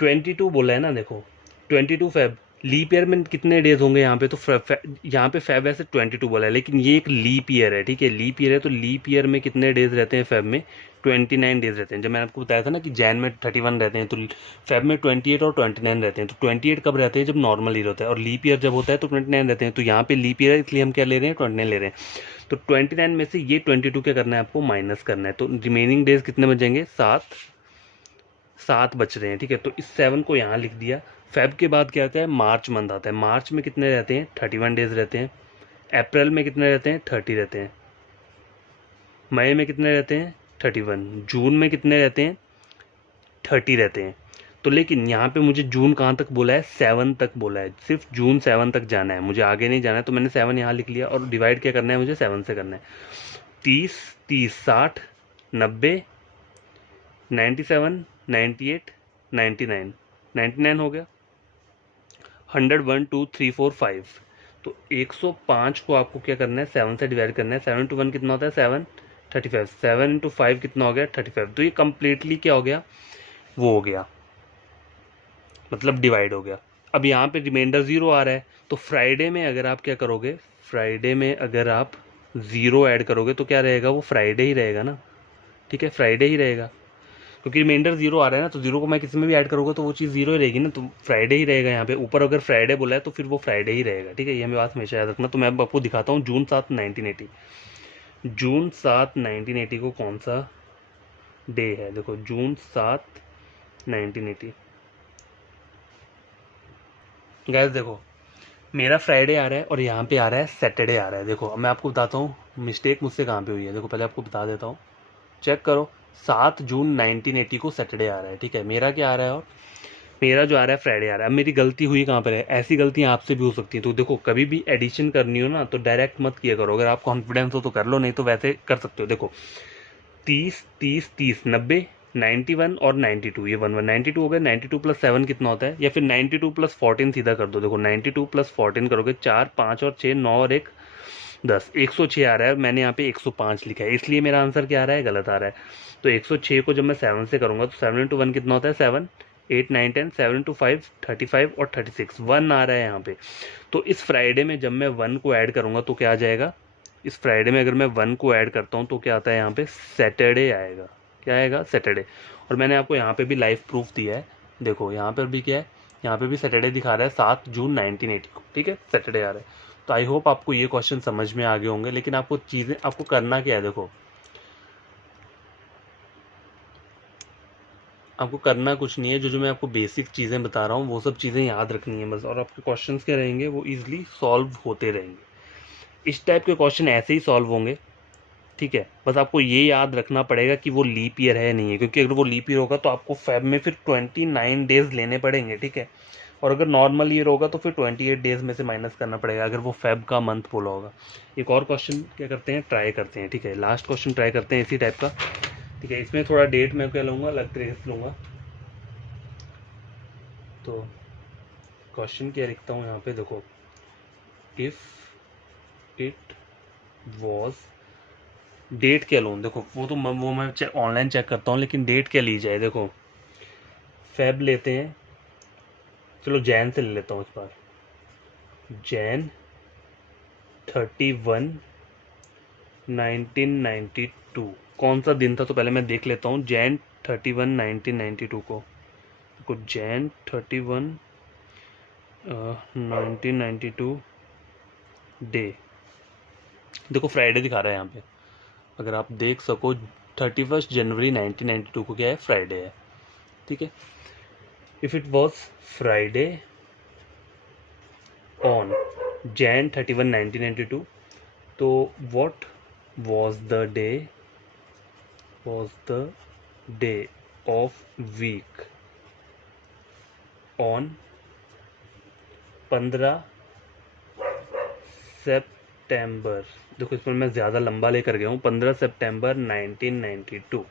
22 बोला है ना, देखो 22 फेब, लीप ईयर में कितने डेज होंगे यहाँ पे, तो यहाँ पे फेब वैसे 22 बोला है, लेकिन ये एक लीप ईयर है, ठीक है। लीप ईयर है तो लीप ईयर में कितने डेज रहते हैं फेब में, 29 डेज रहते हैं। जब मैंने आपको बताया था ना कि जैन में 31 रहते हैं, तो फेब में 28 और 29 रहते हैं। तो 28 कब रहते हैं, जब नॉर्मल ईयर होता है, और लीप ईयर जब होता है तो 29 रहते हैं। तो यहाँ पे लीप ईयर है इसलिए हम क्या ले रहे हैं, 29 ले रहे हैं। तो 29 में से ये 22 क्या करना है आपको, माइनस करना है। तो रिमेनिंग डेज कितने बचेंगे, 7 बच रहे हैं, ठीक है। तो इस 7 को यहाँ लिख दिया। फेब के बाद क्या आता है, मार्च मंथ आता है। मार्च में कितने रहते हैं, 31 डेज रहते हैं। अप्रैल में कितने रहते हैं, 30 रहते हैं। मई में कितने रहते हैं, 31। जून में कितने रहते हैं, 30 रहते हैं। तो लेकिन यहाँ पे मुझे जून कहाँ तक बोला है, 7 तक बोला है, सिर्फ जून 7 तक जाना है, मुझे आगे नहीं जाना है। तो मैंने 7 यहाँ लिख लिया, और डिवाइड क्या करना है, मुझे 7 से करना है। 30 30 60 90 97 98 99 99 हो गया। 100 1 2 3 4 5। तो 105 को आपको क्या करना है, 7 से डिवाइड करना है। 7 × 1 कितना होता है, 7 35। 7 × 5 कितना हो गया, 35। तो ये कंप्लीटली क्या हो गया, वो हो गया, मतलब डिवाइड हो गया। अब यहाँ पे रिमाइंडर 0 आ रहा है, तो फ्राइडे में अगर आप क्या करोगे, फ्राइडे में अगर आप 0 ऐड करोगे तो क्या रहेगा, वो फ्राइडे ही रहेगा ना, ठीक है, फ्राइडे ही रहेगा। क्योंकि रिमाइंडर 0 आ रहा है ना, तो 0 को मैं किसी में भी ऐड करूँगा तो वो चीज़ 0 ही रहेगी ना, तो फ्राइडे ही रहेगा। यहाँ पे ऊपर अगर फ्राइडे बोला है तो फिर वो फ्राइडे ही रहेगा, ठीक है। ये हमें बात हमेशा याद रखना। तो मैं अब आपको दिखाता हूँ जून 7 1980। जून 7 1980 को कौन सा डे है, देखो जून 7 1980। गैस देखो मेरा फ्राइडे आ रहा है और यहाँ पे आ रहा है सैटरडे आ रहा है। देखो अब मैं आपको बताता हूँ मिस्टेक मुझसे कहाँ पे हुई है। देखो पहले आपको बता देता हूँ, चेक करो। 7 जून 1980 को सैटरडे आ रहा है, ठीक है। मेरा क्या आ रहा है, और मेरा जो आ रहा है फ्राइडे आ रहा है। अब मेरी गलती हुई कहाँ पर है, ऐसी गलतियाँ आपसे भी हो सकती हैं। तो देखो कभी भी एडिशन करनी हो ना तो डायरेक्ट मत किया करो। अगर आप कॉन्फिडेंस हो तो कर लो, नहीं तो वैसे कर सकते हो। देखो 30 30 30 90 91 और 92, ये 1 1 92 हो गया। 92 + 7 कितना होता है, या फिर 92 + 14 सीधा कर दो। देखो 92 + 14 करोगे 4 5 और 6 9 और 1 10, 106 आ रहा है। मैंने यहाँ पे 105 लिखा है, इसलिए मेरा आंसर क्या आ रहा है, गलत आ रहा है। तो 106 को जब मैं 7 से करूँगा तो 7 × 1 कितना होता है, 7 8 9 10। 7 × 5 35 और 36, 1 आ रहा है यहाँ पे। तो इस फ्राइडे में जब मैं 1 को ऐड करूँगा तो क्या आ जाएगा, इस फ्राइडे में अगर मैं 1 को ऐड करता हूँ तो क्या आता है यहाँ पे, सैटरडे आएगा। क्या आएगा, सैटरडे। और मैंने आपको यहाँ पे भी लाइव प्रूफ दिया है। देखो यहाँ पर भी क्या है, यहाँ पे भी सैटरडे दिखा रहा है 7 जून 1980 को, ठीक है, सैटरडे आ रहा है। तो आई होप आपको ये क्वेश्चन समझ में आ गए होंगे। लेकिन आपको चीज़ें, आपको करना क्या है, देखो आपको करना कुछ नहीं है। जो जो मैं आपको बेसिक चीज़ें बता रहा हूँ वो सब चीज़ें याद रखनी है बस, और आपके क्वेश्चंस क्या रहेंगे, वो ईजिली सॉल्व होते रहेंगे। इस टाइप के क्वेश्चन ऐसे ही सॉल्व होंगे, ठीक है। बस आपको ये याद रखना पड़ेगा कि वो लीप ईयर है नहीं है, क्योंकि अगर वो लीप ईयर होगा तो आपको फेब में फिर 29 डेज लेने पड़ेंगे, ठीक है। और अगर नॉर्मल ईयर होगा तो फिर 28 डेज में से माइनस करना पड़ेगा, अगर वो फेब का मंथ बोला होगा। एक और क्वेश्चन क्या करते हैं, ट्राई करते हैं, ठीक है। लास्ट क्वेश्चन ट्राई करते हैं इसी टाइप का, ठीक है। इसमें थोड़ा डेट मैं क्या लूँगा, अलग तरीके से लूँगा। तो क्वेश्चन क्या लिखता हूँ यहाँ पे, देखो इफ़ इट वॉज, डेट क्या लूँ, देखो वो मैं ऑनलाइन चेक करता हूँ, लेकिन डेट क्या ली जाए। देखो फेब लेते हैं, चलो जैन से ले लेता हूँ इस बार। जैन 31 1992 कौन सा दिन था, तो पहले मैं देख लेता हूँ। जैन 31 1992 को, देखो जैन 31 1992 डे, देखो फ्राइडे दिखा रहा है यहाँ पे। अगर आप देख सको 31 जनवरी 1992 को क्या है, फ्राइडे है, ठीक है। If it was Friday on Jain 31 1992, तो what was the day of week on 15 सितंबर, देखो इसमें मैं ज़्यादा लंबा लेकर गया हूँ, 15 सितंबर 1992,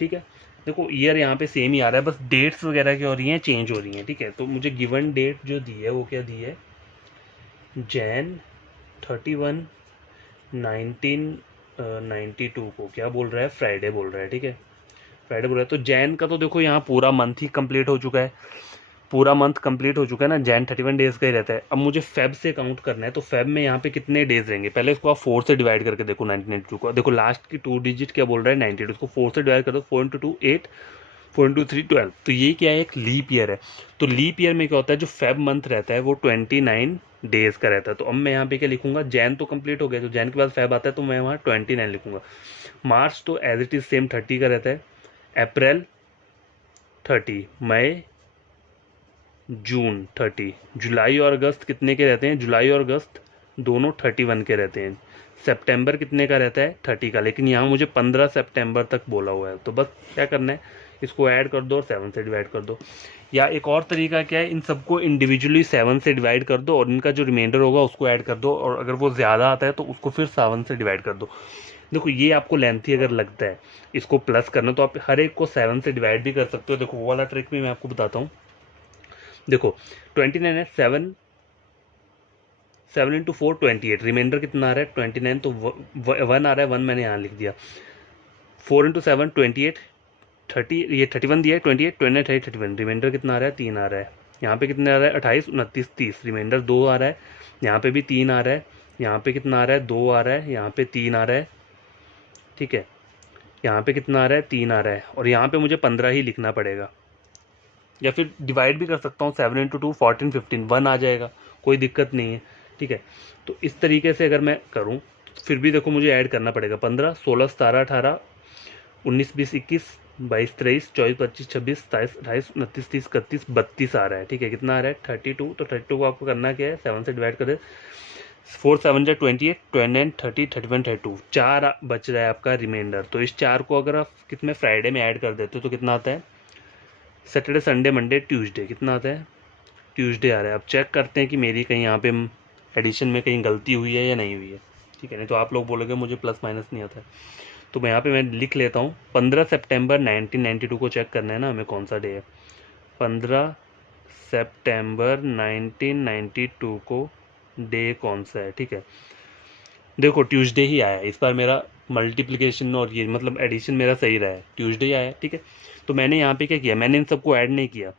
ठीक है। देखो ईयर यहाँ पे सेम ही आ रहा है, बस डेट्स वगैरह क्या हो रही हैं, चेंज हो रही हैं, ठीक है। तो मुझे गिवन डेट जो दी है वो क्या दी है, जैन 31 1992 को क्या बोल रहा है, फ्राइडे बोल रहा है, ठीक है, फ्राइडे बोल रहा है। तो जैन का तो देखो यहाँ पूरा मंथ ही कंप्लीट हो चुका है, पूरा मंथ कंप्लीट हो चुका है ना, जैन 31 डेज का ही रहता है। अब मुझे फेब से काउंट करना है, तो फेब में यहाँ पे कितने डेज रहेंगे, पहले इसको आप 4 से डिवाइड करके देखो 1992 को, देखो लास्ट की 2 डिजिट क्या बोल रहा है 92, उसको 4 से डिवाइड कर दो, 4 इंटू 2 8, 4 इंटू 3 12, तो ये क्या है, एक लीप ईयर है। तो लीप ईयर में क्या होता है, जो फेब मंथ रहता है वो 29 डेज का रहता है। तो अब मैं यहाँ पे क्या लिखूंगा, जैन तो कंप्लीट हो गया, तो जैन के बाद फेब आता है, तो मैं वहाँ 29 लिखूंगा। मार्च तो एज इट इज सेम 30 का रहता है, अप्रैल 30, मई जून 30, जुलाई और अगस्त कितने के रहते हैं, जुलाई और अगस्त दोनों 31 के रहते हैं। सितंबर कितने का रहता है, 30 का, लेकिन यहाँ मुझे 15 सितंबर तक बोला हुआ है, तो बस क्या करना है, इसको ऐड कर दो और 7 से डिवाइड कर दो। या एक और तरीका क्या है, इन सबको इंडिविजुअली 7 से डिवाइड कर दो और इनका जो रिमाइंडर होगा उसको ऐड कर दो, और अगर वो ज़्यादा आता है तो उसको फिर 7 से डिवाइड कर दो। देखो ये आपको लेंथी अगर लगता है इसको प्लस करना, तो आप हर एक को 7 से डिवाइड भी कर सकते हो। देखो वो वाला ट्रिक भी मैं आपको बताता हूँ। देखो 29 है, 7 इंटू 4 28, रिमाइंडर कितना आ रहा है 29, तो 1 आ रहा है, 1 मैंने यहाँ लिख दिया। 4 इंटू 7 28, 30, ये 31 दिया है, 28 29 30 31, रिमाइंडर कितना आ रहा है 3 आ रहा है। यहाँ पे कितना आ रहा है 28 29 30, रिमाइंडर 2 आ रहा है, यहाँ पे भी 3 आ रहा है, यहाँ पे कितना आ रहा है 2 आ रहा है, यहाँ पे 3 आ रहा है, ठीक है, यहाँ पे कितना आ रहा है 3 आ रहा है, और यहाँ पे मुझे 15 ही लिखना पड़ेगा, या फिर डिवाइड भी कर सकता हूँ, 7 इंटू 2 14 15, 1 आ जाएगा, कोई दिक्कत नहीं है, ठीक है। तो इस तरीके से अगर मैं करूँ फिर भी देखो मुझे ऐड करना पड़ेगा, 15 16 17 18 19 20 21 22 23 24 25 26 27 28 29 30 31 32 आ रहा है, ठीक है। कितना आ रहा है 32, तो 32 को आपको करना क्या है, 7 से डिवाइड कर दे, 4 7 जा 28 29 30 31 32, 4 बच रहा है आपका रिमाइंडर। तो इस 4 को अगर आप कितने फ्राइडे में ऐड कर देते हो तो कितना आता है, सैटरडे संडे मंडे ट्यूसडे, कितना आता है, ट्यूसडे आ रहा है। अब चेक करते हैं कि मेरी कहीं यहाँ पे एडिशन में कहीं गलती हुई है या नहीं हुई है, ठीक है, नहीं तो आप लोग बोलोगे मुझे प्लस माइनस नहीं आता है। तो मैं यहाँ पे मैं लिख लेता हूँ, 15 सितंबर 1992 को चेक करना है ना हमें कौन सा डे है, 15 सितंबर 1992 को डे कौन सा है, ठीक है। देखो ट्यूसडे ही आया है इस बार, मेरा मल्टीप्लिकेशन और ये मतलब एडिशन मेरा सही रहा है, ट्यूसडे ही आया है, ठीक है। तो मैंने यहाँ पे क्या किया, मैंने इन सबको ऐड नहीं किया,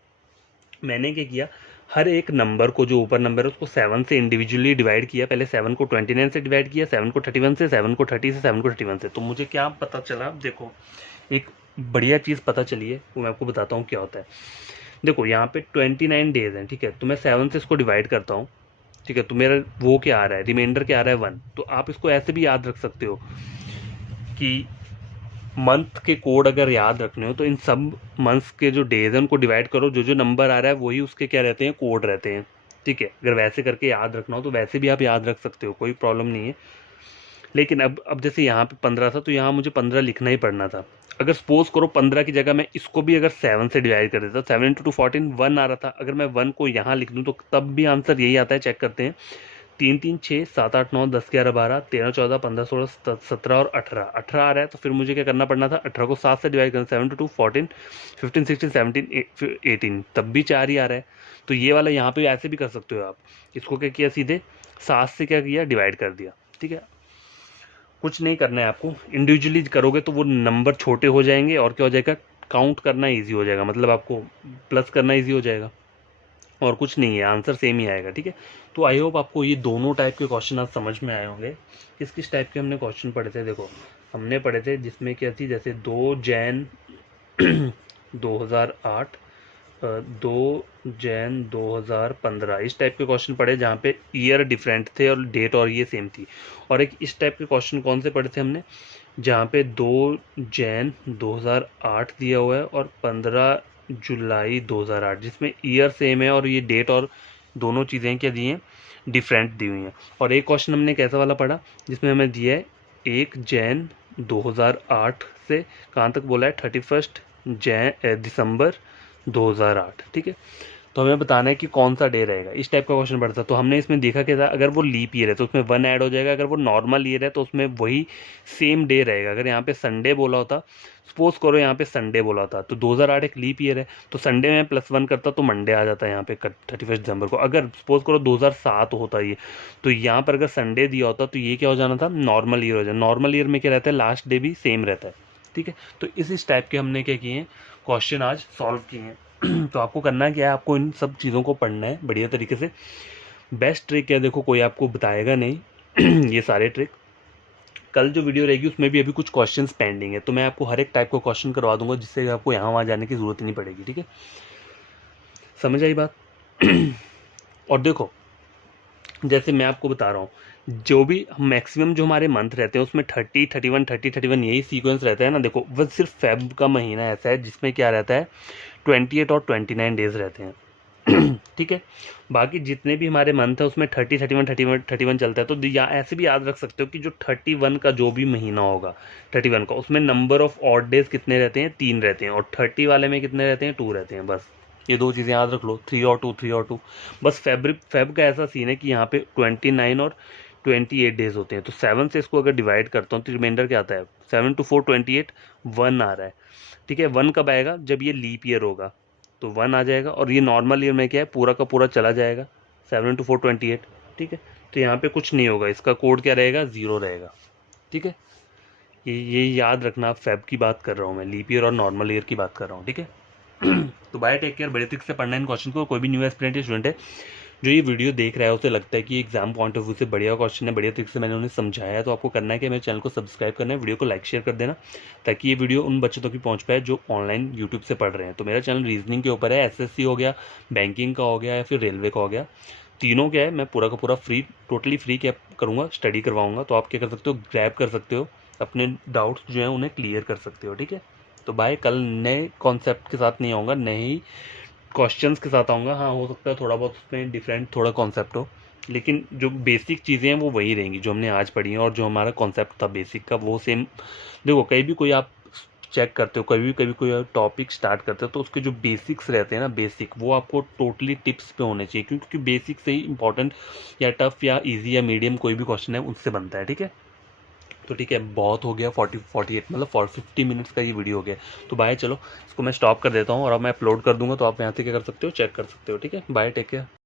मैंने क्या किया, हर एक नंबर को जो ऊपर नंबर है उसको 7 से इंडिविजुअली डिवाइड किया। पहले 7 को 29 से डिवाइड किया, 7 को 31 से, 7 को 30 से, 7 को 31 से। तो मुझे क्या पता चला, देखो एक बढ़िया चीज़ पता चली है, वो मैं आपको बताता हूँ क्या होता है। देखो यहाँ पे 29 डेज हैं, ठीक है, तो मैं 7 से इसको डिवाइड करता हूँ, ठीक है, तो मेरा वो क्या आ रहा है, रिमाइंडर क्या आ रहा है 1। तो आप इसको ऐसे भी याद रख सकते हो कि मंथ के कोड अगर याद रखने हो तो इन सब मंथ्स के जो डेज हैं उनको डिवाइड करो, जो जो नंबर आ रहा है वही उसके क्या रहते हैं, कोड रहते हैं, ठीक है। अगर वैसे करके याद रखना हो तो वैसे भी आप याद रख सकते हो, कोई प्रॉब्लम नहीं है। लेकिन अब जैसे यहाँ पे 15 था तो यहाँ मुझे 15 लिखना ही पड़ना था। अगर सपोज करो 15 की जगह मैं इसको भी अगर 7 से डिवाइड कर देता, 7 इंटू 2 14, 1 आ रहा था, अगर मैं 1 को यहाँ लिख दूँ तो तब भी आंसर यही आता है। चेक करते हैं, 3 3 6 7 8 9 10 11 12 13 14 15 16 17 और 18 आ रहा है। तो फिर मुझे क्या करना पड़ना था, 18 को 7 से डिवाइड करना, 7 टू 2 14 15 16 17 18, तब भी 4 ही आ रहा है। तो ये वाला यहाँ पे ऐसे भी कर सकते हो आप, इसको क्या किया, सीधे 7 से क्या किया, डिवाइड कर दिया, ठीक है। कुछ नहीं करना है आपको, इंडिविजुअली करोगे तो वो नंबर छोटे हो जाएंगे और क्या हो जाएगा, काउंट करना ईजी हो जाएगा, मतलब आपको प्लस करना ईजी हो जाएगा, और कुछ नहीं है, आंसर सेम ही आएगा, ठीक है। तो आई होप आपको ये दोनों टाइप के क्वेश्चन आज समझ में आए होंगे। किस किस टाइप के हमने क्वेश्चन पढ़े थे, देखो हमने पढ़े थे जिसमें क्या थी, जैसे 2 जैन 2008, 2 जैन 2015, इस टाइप के क्वेश्चन पढ़े जहाँ पे ईयर डिफरेंट थे और डेट और ये सेम थी। और एक इस टाइप के क्वेश्चन कौन से पढ़े थे हमने, जहाँ पे 2 जैन 2008 दिया हुआ है और 15 जुलाई 2008, जिसमें ईयर सेम है और ये डेट और दोनों चीज़ें क्या दी हैं, डिफरेंट दी हुई हैं। और एक क्वेश्चन हमने कैसा वाला पढ़ा जिसमें हमें दिया है 1 जैन 2008 से कहाँ तक बोला है, 31 दिसंबर 2008, ठीक है। तो हमें बताना है कि कौन सा डे रहेगा, इस टाइप का क्वेश्चन पड़ता है। तो हमने इसमें देखा क्या था, अगर वो लीप ईयर है तो उसमें 1 ऐड हो जाएगा, अगर वो नॉर्मल ईयर है तो उसमें वही सेम डे रहेगा। अगर यहाँ पे संडे बोला होता, सपोज करो यहाँ पे संडे बोला था, तो 2008 एक लीप ईयर है, तो संडे में +1 करता तो मंडे आ जाता है यहाँ पे 31 दिसंबर को। अगर सपोज करो 2007 होता ये, तो यहाँ पर अगर संडे दिया होता तो ये क्या हो जाना था, नॉर्मल ईयर हो जाए। नॉर्मल ईयर में क्या रहता है, लास्ट डे भी सेम रहता है, ठीक है। तो इस टाइप के हमने क्या किए हैं, क्वेश्चन आज सॉल्व किए हैं। तो आपको करना क्या है, आपको इन सब चीज़ों को पढ़ना है बढ़िया तरीके से। बेस्ट ट्रिक है, देखो कोई आपको बताएगा नहीं ये सारे ट्रिक। कल जो वीडियो रहेगी उसमें भी अभी कुछ क्वेश्चंस पेंडिंग है, तो मैं आपको हर एक टाइप का क्वेश्चन करवा दूंगा, जिससे आपको यहाँ वहाँ जाने की ज़रूरत नहीं पड़ेगी, ठीक है। समझ आई बात? और देखो जैसे मैं आपको बता रहा हूँ, जो भी मैक्सिमम जो हमारे मंथ रहते हैं उसमें 30, 31, 30, 31 यही सीक्वेंस रहता है ना। देखो वो सिर्फ फेब का महीना ऐसा है जिसमें क्या रहता है, 28 और 29 डेज रहते हैं ठीक है। बाकी जितने भी हमारे मंथ है उसमें 30, 31, 31, 31 चलता है। तो या ऐसे भी याद रख सकते हो कि जो 31 का जो भी महीना होगा 31 का, उसमें नंबर ऑफ ऑड डेज कितने रहते हैं, 3 रहते हैं, और 30 वाले में कितने रहते हैं, 2 रहते हैं। बस ये 2 चीज़ें याद रख लो, 3 और 2, 3 और 2। बस फेब का ऐसा सीन है कि यहाँ पे 29 और 28 डेज होते हैं। तो 7 से इसको अगर डिवाइड करता हूँ तो रिमाइंडर क्या आता है, 7 to 4 28, 1 आ रहा है, ठीक है। 1 कब आएगा, जब ये लीप ईयर होगा तो 1 आ जाएगा, और ये नॉर्मल ईयर में क्या है, पूरा का पूरा चला जाएगा 7 to 4 28, ठीक है। तो यहाँ पे कुछ नहीं होगा, इसका कोड क्या रहेगा, 0 रहेगा, ठीक है। ये याद रखना, फेब की बात कर रहा हूँ मैं, लीप ईयर और नॉर्मल ईयर की बात कर रहा हूँ, ठीक है। तो बाय, टेक केयर। बड़े तरीके से पढ़ना इन क्वेश्चन को। कोई भी न्यू एस्पिरेंट स्टूडेंट है जो ये वीडियो देख रहा है उसे लगता है कि एग्जाम पॉइंट ऑफ व्यू से बढ़िया क्वेश्चन है, बढ़िया तरीके से मैंने उन्हें समझाया है, तो आपको करना है कि मेरे चैनल को सब्सक्राइब करना है, वीडियो को लाइक शेयर कर देना, ताकि ये वीडियो उन बच्चों तक भी पहुंच पाए जो ऑनलाइन यूट्यूब से पढ़ रहे हैं। तो मेरा चैनल रीजनिंग के ऊपर है, एसएससी हो गया, बैंकिंग का हो गया, या फिर रेलवे का हो गया, तीनों क्या है मैं पूरा का पूरा फ्री, टोटली फ्री क्या करूँगा, स्टडी करवाऊँगा। तो आप क्या कर सकते हो, ग्रैब कर सकते हो, अपने डाउट्स जो हैं उन्हें क्लियर कर सकते हो, ठीक है। तो बाय, कल नए कॉन्सेप्ट के साथ नहीं आऊँगा, नए ही क्वेश्चंस के साथ आऊँगा। हाँ, हो सकता है थोड़ा बहुत उसमें डिफरेंट थोड़ा कॉन्सेप्ट हो, लेकिन जो बेसिक चीज़ें हैं वो वही रहेंगी जो हमने आज पढ़ी हैं, और जो हमारा कॉन्सेप्ट था बेसिक का वो सेम। देखो कहीं भी कोई आप चेक करते हो, कभी कोई टॉपिक स्टार्ट करते हो, तो उसके जो बेसिक्स रहते हैं ना, बेसिक वो आपको टोटली टिप्स पे होने चाहिए, क्योंकि बेसिक से ही इंपॉर्टेंट या टफ या ईजी या मीडियम कोई भी क्वेश्चन है उससे बनता है, ठीक है। तो ठीक है, बहुत हो गया, 48 मतलब 50 मिनट्स का ये वीडियो हो गया। तो बाय, चलो इसको मैं स्टॉप कर देता हूँ, और अब मैं अपलोड कर दूंगा, तो आप यहाँ से क्या कर सकते हो, चेक कर सकते हो, ठीक है। Bye, take care.